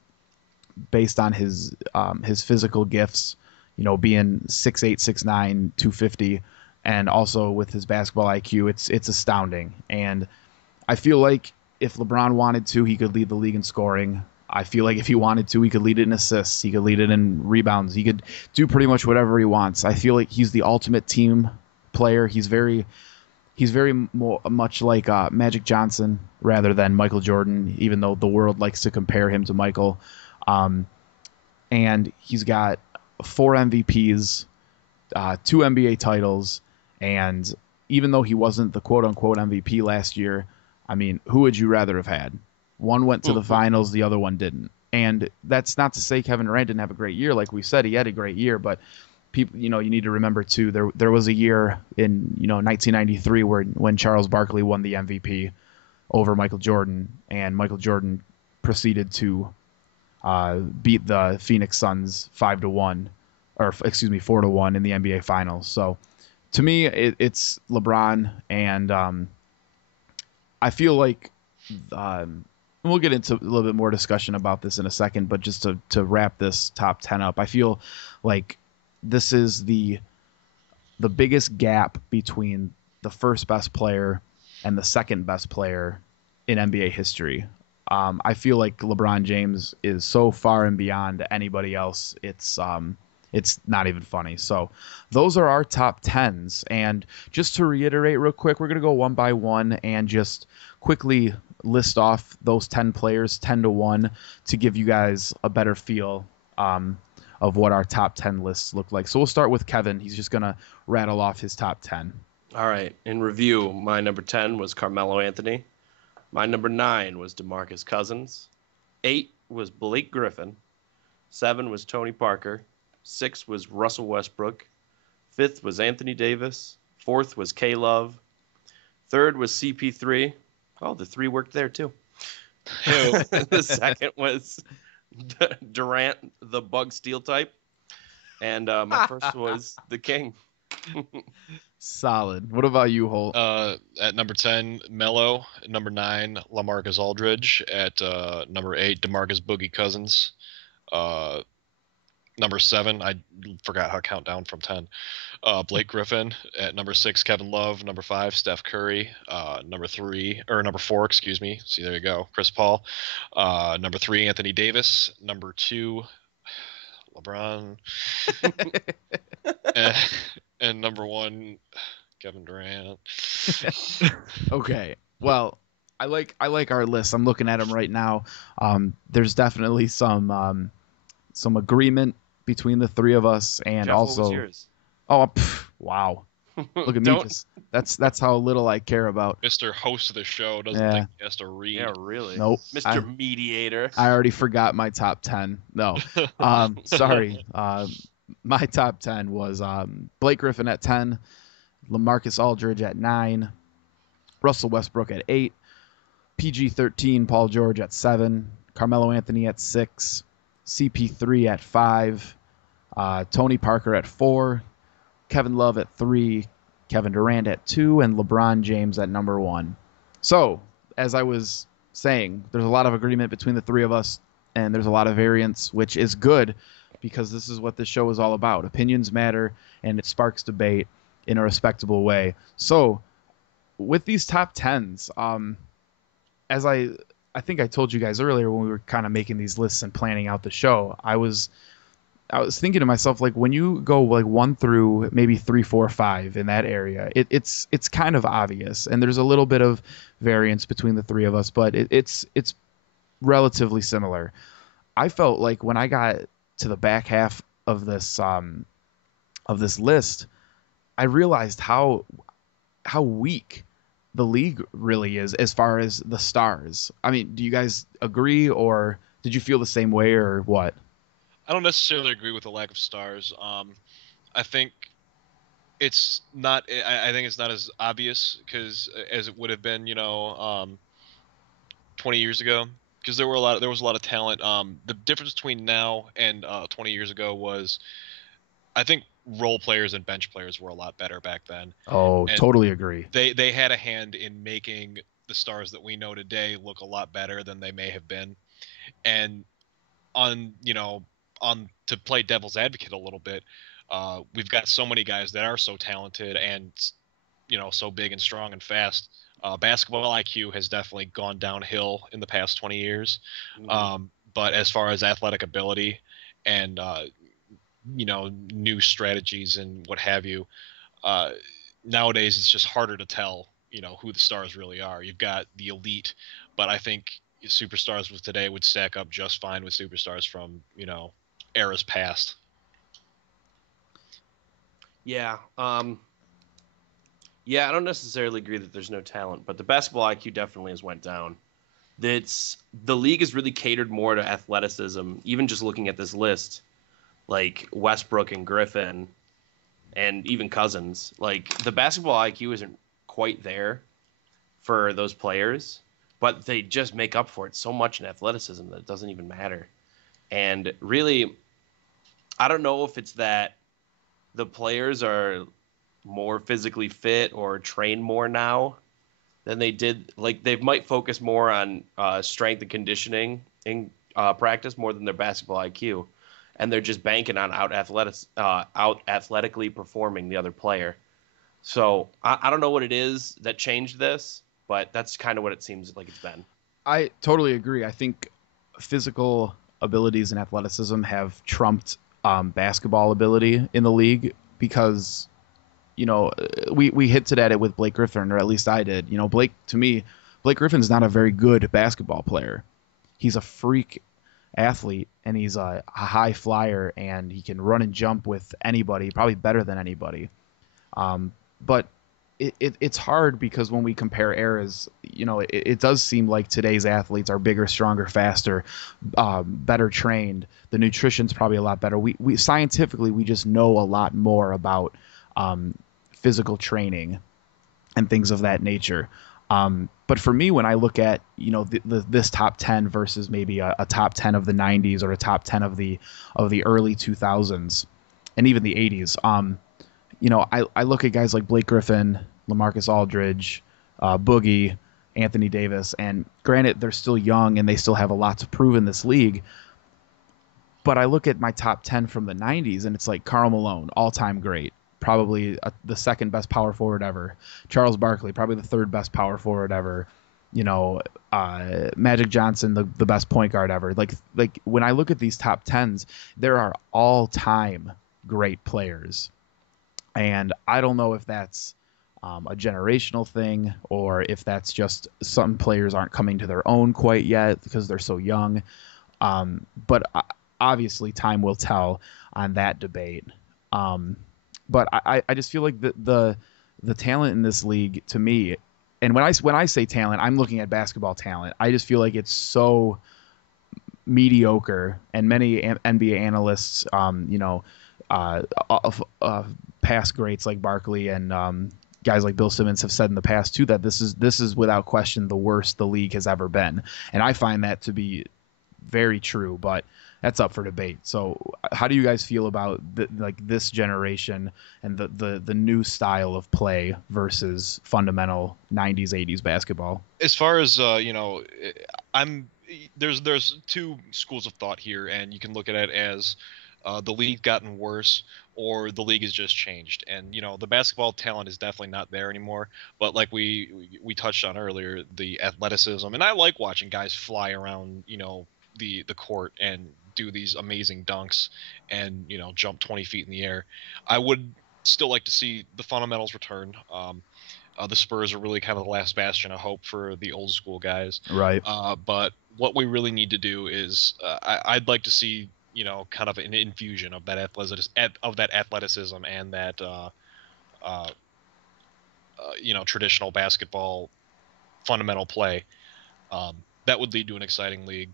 based on his physical gifts, being 6'8", 6'9", 250, and also with his basketball IQ, it's astounding. And I feel like if LeBron wanted to, he could lead the league in scoring. I feel like if he wanted to, he could lead it in assists. He could lead it in rebounds. He could do pretty much whatever he wants. I feel like he's the ultimate team player. He's very much like Magic Johnson rather than Michael Jordan, even though the world likes to compare him to Michael. And he's got 4 MVPs, 2 NBA titles, and even though he wasn't the quote-unquote MVP last year, I mean, who would you rather have had? One went to the finals, the other one didn't. And that's not to say Kevin Durant didn't have a great year. Like we said, he had a great year, but people, you need to remember too, there was a year in, 1993 when Charles Barkley won the MVP over Michael Jordan, and Michael Jordan proceeded to beat the Phoenix Suns 5-1, or 4-1 in the NBA Finals. So to me, it's LeBron, and I feel like we'll get into a little bit more discussion about this in a second, but just to wrap this top 10 up, I feel like this is the biggest gap between the first best player and the second best player in NBA history. I feel like LeBron James is so far and beyond anybody else. It's not even funny. So those are our top 10s. And just to reiterate real quick, we're going to go one by one and just quickly list off those 10 players 10-1 to give you guys a better feel of what our top 10 lists look like. So we'll start with Kevin. He's just going to rattle off his top 10. All right. In review, my number 10 was Carmelo Anthony. My number 9 was DeMarcus Cousins. 8 was Blake Griffin. 7 was Tony Parker. 6 was Russell Westbrook. 5th was Anthony Davis. 4th was K-Love. 3rd was CP3. Oh, the 3 worked there too. The 2nd was Durant, the Bug Steel type. And my first was the King. Solid. What about you, Holt? At number 10, Melo. At number 9, LaMarcus Aldridge. At number 8, DeMarcus Boogie Cousins. Number 7, I forgot how to count down from 10. Blake Griffin. At number 6, Kevin Love. Number 5, Steph Curry. Number 4, excuse me. See, there you go. Chris Paul. Number 3, Anthony Davis. Number 2, LeBron. and number 1, Kevin Durant. Okay. Well, I like our list. I'm looking at them right now. There's definitely some agreement between the three of us, and Jeff, also, what was yours? Wow, look at me. That's how little I care about. Mr. Host of the show doesn't think he has to read. Yeah, really. Nope. Mr. Mediator. I already forgot my top 10. No, sorry. my top 10 was Blake Griffin at 10, LaMarcus Aldridge at 9, Russell Westbrook at 8, PG-13 Paul George at 7, Carmelo Anthony at 6, CP3 at 5, Tony Parker at 4, Kevin Love at 3, Kevin Durant at 2, and LeBron James at number 1. So, as I was saying, there's a lot of agreement between the three of us, and there's a lot of variance, which is good because this is what this show is all about. Opinions matter, and it sparks debate in a respectable way. So, with these top 10s, as I think I told you guys earlier when we were kind of making these lists and planning out the show, I was thinking to myself, like, when you go like 1 through maybe 3, 4, 5 in that area, it's kind of obvious, and there's a little bit of variance between the three of us, but it's relatively similar. I felt like when I got to the back half of this list, I realized how weak the league really is as far as the stars. I mean, do you guys agree, or did you feel the same way, or what? I don't necessarily agree with the lack of stars. I think it's not. I think it's not as obvious as it would have been, 20 years ago. Because there was a lot of talent. The difference between now and 20 years ago was, I think role players and bench players were a lot better back then. Oh, And totally agree. they had a hand in making the stars that we know today look a lot better than they may have been. And on to play devil's advocate a little bit, we've got so many guys that are so talented and so big and strong and fast. Basketball IQ has definitely gone downhill in the past 20 years. But as far as athletic ability and new strategies and what have you, nowadays it's just harder to tell who the stars really are. You've got the elite, but I think superstars with today would stack up just fine with superstars from eras past. Yeah. Yeah, I don't necessarily agree that there's no talent, but the basketball IQ definitely has went down. The league is really catered more to athleticism. Even just looking at this list, like Westbrook and Griffin, and even Cousins, like the basketball IQ isn't quite there for those players, but they just make up for it so much in athleticism that it doesn't even matter. And really, I don't know if it's that the players are more physically fit or train more now than they did. Like, they might focus more on strength and conditioning in practice more than their basketball IQ, and they're just banking on out athletically performing the other player. So I don't know what it is that changed this, but that's kind of what it seems like it's been. I totally agree. I think physical abilities and athleticism have trumped basketball ability in the league because, we hinted at it with Blake Griffin, or at least I did. Blake Griffin's not a very good basketball player. He's a freak athlete, and he's a high flyer, and he can run and jump with anybody, probably better than anybody. But it's hard because when we compare eras, it does seem like today's athletes are bigger, stronger, faster, better trained. The nutrition's probably a lot better. We scientifically, we just know a lot more about physical training and things of that nature. But for me, when I look at this top 10 versus maybe a top 10 of the 90s or a top 10 of the early 2000s and even the 80s, I look at guys like Blake Griffin, LaMarcus Aldridge, Boogie, Anthony Davis, and granted, they're still young and they still have a lot to prove in this league. But I look at my top 10 from the 90s, and it's like Karl Malone, all-time great, probably the second best power forward ever. Charles Barkley, probably the third best power forward ever. Magic Johnson, the best point guard ever. Like when I look at these top 10s, there are all-time great players. And I don't know if that's a generational thing or if that's just some players aren't coming to their own quite yet because they're so young. But obviously time will tell on that debate. But I just feel like the talent in this league, to me, and when I say talent, I'm looking at basketball talent. I just feel like it's so mediocre, and many NBA analysts, past greats like Barkley and guys like Bill Simmons have said in the past too that this is without question the worst the league has ever been, and I find that to be very true. But that's up for debate. So, how do you guys feel about this generation and the new style of play versus fundamental '90s '80s basketball? As far as I'm there's two schools of thought here, and you can look at it as the league gotten worse or the league has just changed. And the basketball talent is definitely not there anymore. But like we touched on earlier, the athleticism, and I like watching guys fly around the court and do these amazing dunks and jump 20 feet in the air. I would still like to see the fundamentals return. The Spurs are really kind of the last bastion of hope for the old school guys. Right. But what we really need to do is I'd like to see kind of an infusion of that athleticism and that traditional basketball fundamental play. That would lead to an exciting league.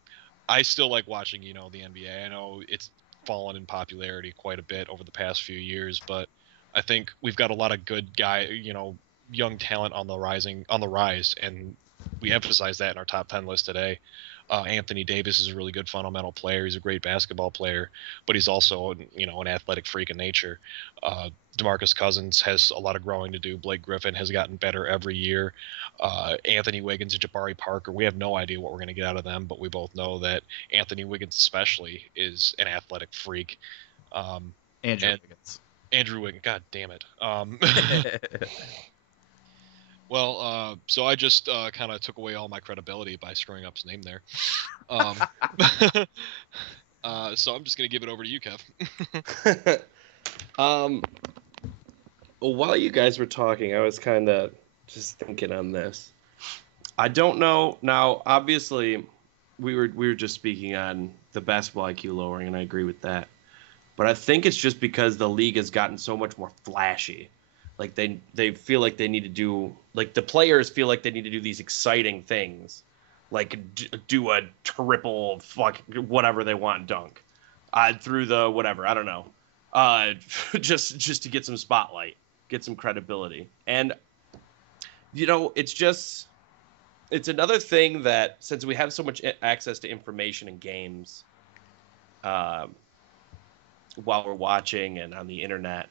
I still like watching the NBA. I know it's fallen in popularity quite a bit over the past few years, but I think we've got a lot of good young talent on the rise, and we emphasize that in our top 10 list today. Anthony Davis is a really good fundamental player. He's a great basketball player, but he's also an athletic freak of nature. DeMarcus Cousins has a lot of growing to do. Blake Griffin has gotten better every year. Anthony Wiggins and Jabari Parker, we have no idea what we're going to get out of them, but we both know that Anthony Wiggins especially is an athletic freak. Andrew Wiggins, god damn it. Well, so I just kind of took away all my credibility by screwing up his name there. So I'm just going to give it over to you, Kev. Well, while you guys were talking, I was kind of just thinking on this. I don't know. Now, obviously, we were just speaking on the basketball IQ lowering, and I agree with that. But I think it's just because the league has gotten so much more flashy. Like they feel like they need to do, like the players feel like they need to do these exciting things, like do a triple whatever they want dunk, through the whatever, I don't know, just to get some spotlight, get some credibility, and it's another thing that since we have so much access to information and games, while we're watching and on the internet,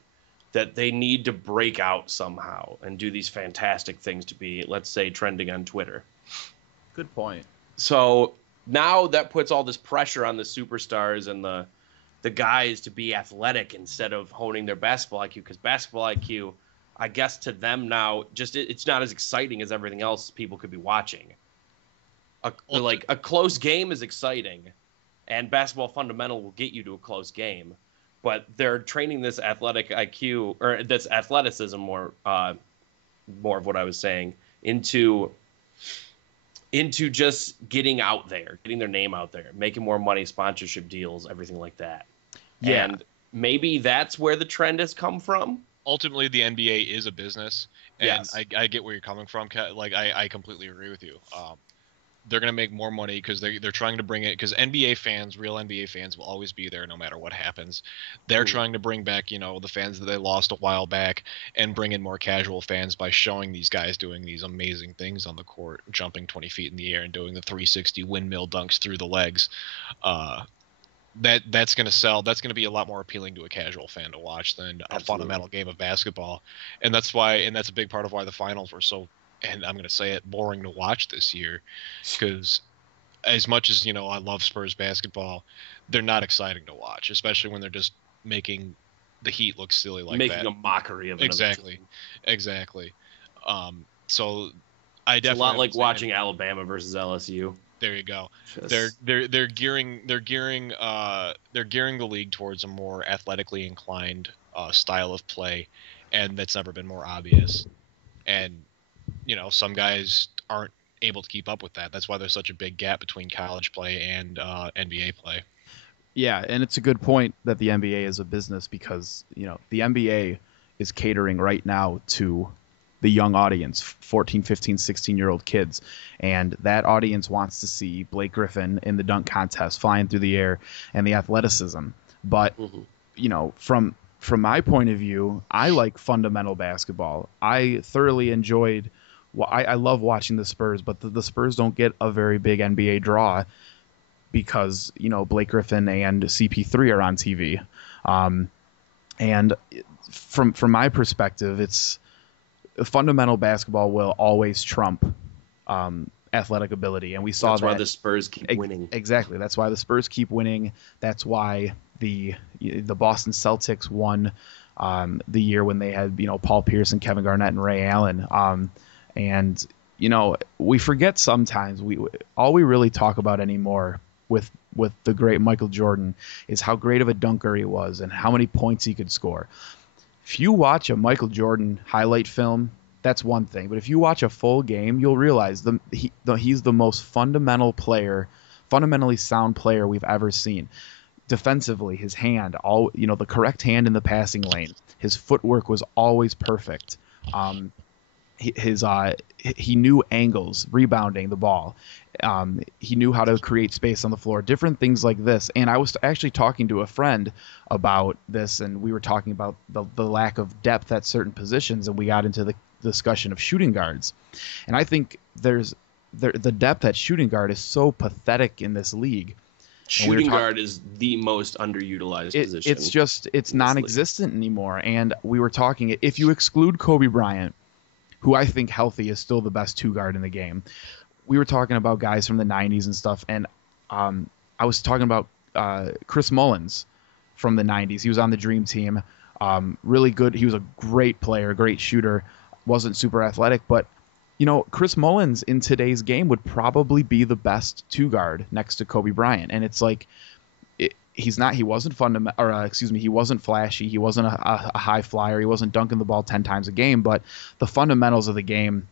that they need to break out somehow and do these fantastic things to be, let's say, trending on Twitter. Good point. So now that puts all this pressure on the superstars and the guys to be athletic instead of honing their basketball IQ, because basketball IQ, I guess to them now, just it's not as exciting as everything else people could be watching. A close game is exciting, and basketball fundamental will get you to a close game. But they're training this athletic IQ or this athleticism more of what I was saying into just getting out there, getting their name out there, making more money, sponsorship deals, everything like that. Yeah. And maybe that's where the trend has come from. Ultimately, the NBA is a business, and yes. I get where you're coming from. Like I completely agree with you. They're going to make more money because they're trying to bring it, because real NBA fans will always be there no matter what happens. They're trying to bring back, the fans that they lost a while back and bring in more casual fans by showing these guys doing these amazing things on the court, jumping 20 feet in the air and doing the 360 windmill dunks through the legs. That's going to sell. That's going to be a lot more appealing to a casual fan to watch than a fundamental game of basketball. And that's a big part of why the finals were so, and I'm going to say it, boring to watch this year, because as much as, I love Spurs basketball, they're not exciting to watch, especially when they're just making the Heat look silly like making that. Making a mockery of another team. Exactly. So it's a lot like watching Alabama versus LSU. There you go. They're gearing the league towards a more athletically inclined style of play, and that's never been more obvious. And some guys aren't able to keep up with that. That's why there's such a big gap between college play and NBA play. Yeah, and it's a good point that the NBA is a business, because the NBA is catering right now to the young audience, 14, 15, 16-year-old kids, and that audience wants to see Blake Griffin in the dunk contest flying through the air and the athleticism. But from my point of view, I like fundamental basketball. I thoroughly enjoyed. Well, I love watching the Spurs, but the Spurs don't get a very big NBA draw because Blake Griffin and CP3 are on TV, and from my perspective, it's fundamental basketball will always trump athletic ability, and we saw That's that. why the Spurs keep winning. Exactly. That's why the Spurs keep winning. That's why the Boston Celtics won the year when they had Paul Pierce and Kevin Garnett and Ray Allen. And we forget sometimes all we really talk about anymore with the great Michael Jordan is how great of a dunker he was and how many points he could score. If you watch a Michael Jordan highlight film, that's one thing. But if you watch a full game, you'll realize he's the most fundamentally sound player we've ever seen. Defensively, his hand, the correct hand in the passing lane. His footwork was always perfect. He knew angles, rebounding the ball. He knew how to create space on the floor, different things like this. And I was actually talking to a friend about this, and we were talking about the lack of depth at certain positions, and we got into the discussion of shooting guards. And I think the depth at shooting guard is so pathetic in this league. Shooting guard is the most underutilized position. It's non-existent anymore. And we were talking, if you exclude Kobe Bryant, who I think healthy is still the best two guard in the game. We were talking about guys from the 90s and stuff, and I was talking about Chris Mullins from the 90s. He was on the Dream Team. Really good. He was a great player, great shooter, wasn't super athletic, but Chris Mullins in today's game would probably be the best two guard next to Kobe Bryant. And it's like, he wasn't he wasn't flashy. He wasn't a high flyer. He wasn't dunking the ball 10 times a game, but the fundamentals of the game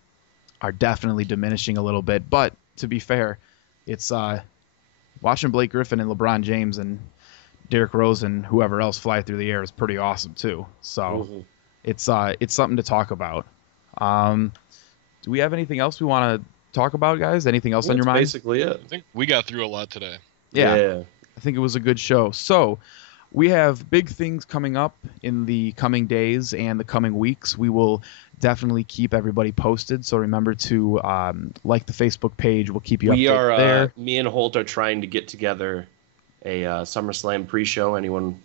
are definitely diminishing a little bit. But to be fair, it's watching Blake Griffin and LeBron James and Derrick Rose and whoever else fly through the air is pretty awesome too. So it's something to talk about. Do we have anything else we want to talk about, guys? Anything else on your mind? Basically it. I think we got through a lot today. Yeah. I think it was a good show. So we have big things coming up in the coming days and the coming weeks. We will definitely keep everybody posted. So remember to like the Facebook page. We'll keep you updated there. Me and Holt are trying to get together a SummerSlam pre-show. Anyone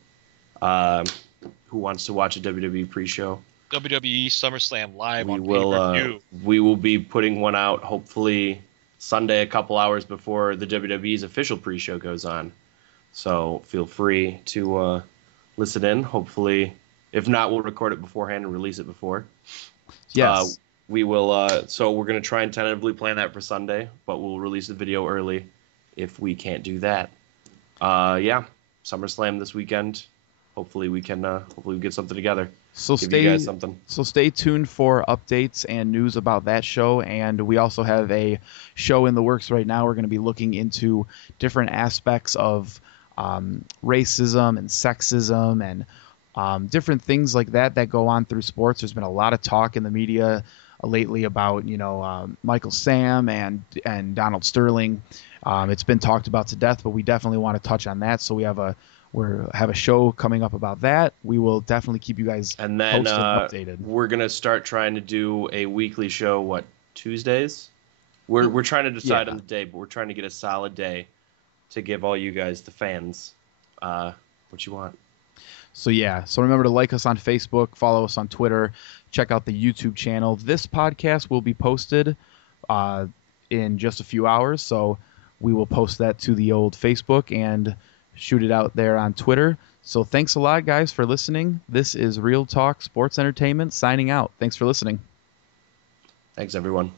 who wants to watch a WWE pre-show? WWE SummerSlam live on pay-per-view. We will be putting one out hopefully Sunday, a couple hours before the WWE's official pre-show goes on. So feel free to listen in. Hopefully, if not, we'll record it beforehand and release it before. Yes. We will. So we're going to try and tentatively plan that for Sunday, but we'll release the video early if we can't do that. SummerSlam this weekend. Hopefully we can. Hopefully we get something together. So Give you guys something. So stay tuned for updates and news about that show. And we also have a show in the works right now. We're going to be looking into different aspects of racism and sexism and different things like that go on through sports. There's been a lot of talk in the media lately about Michael Sam and Donald Sterling. It's been talked about to death, but we definitely want to touch on that. So we have a show coming up about that. We will definitely keep you guys and then posted and updated. We're gonna start trying to do a weekly show. Tuesdays? We're trying to decide on the day, but we're trying to get a solid day to give all you guys, the fans, what you want. So remember to like us on Facebook, follow us on Twitter, check out the YouTube channel. This podcast will be posted in just a few hours, so we will post that to the old Facebook and shoot it out there on Twitter. So thanks a lot, guys, for listening. This is Real Talk Sports Entertainment signing out. Thanks for listening. Thanks, everyone.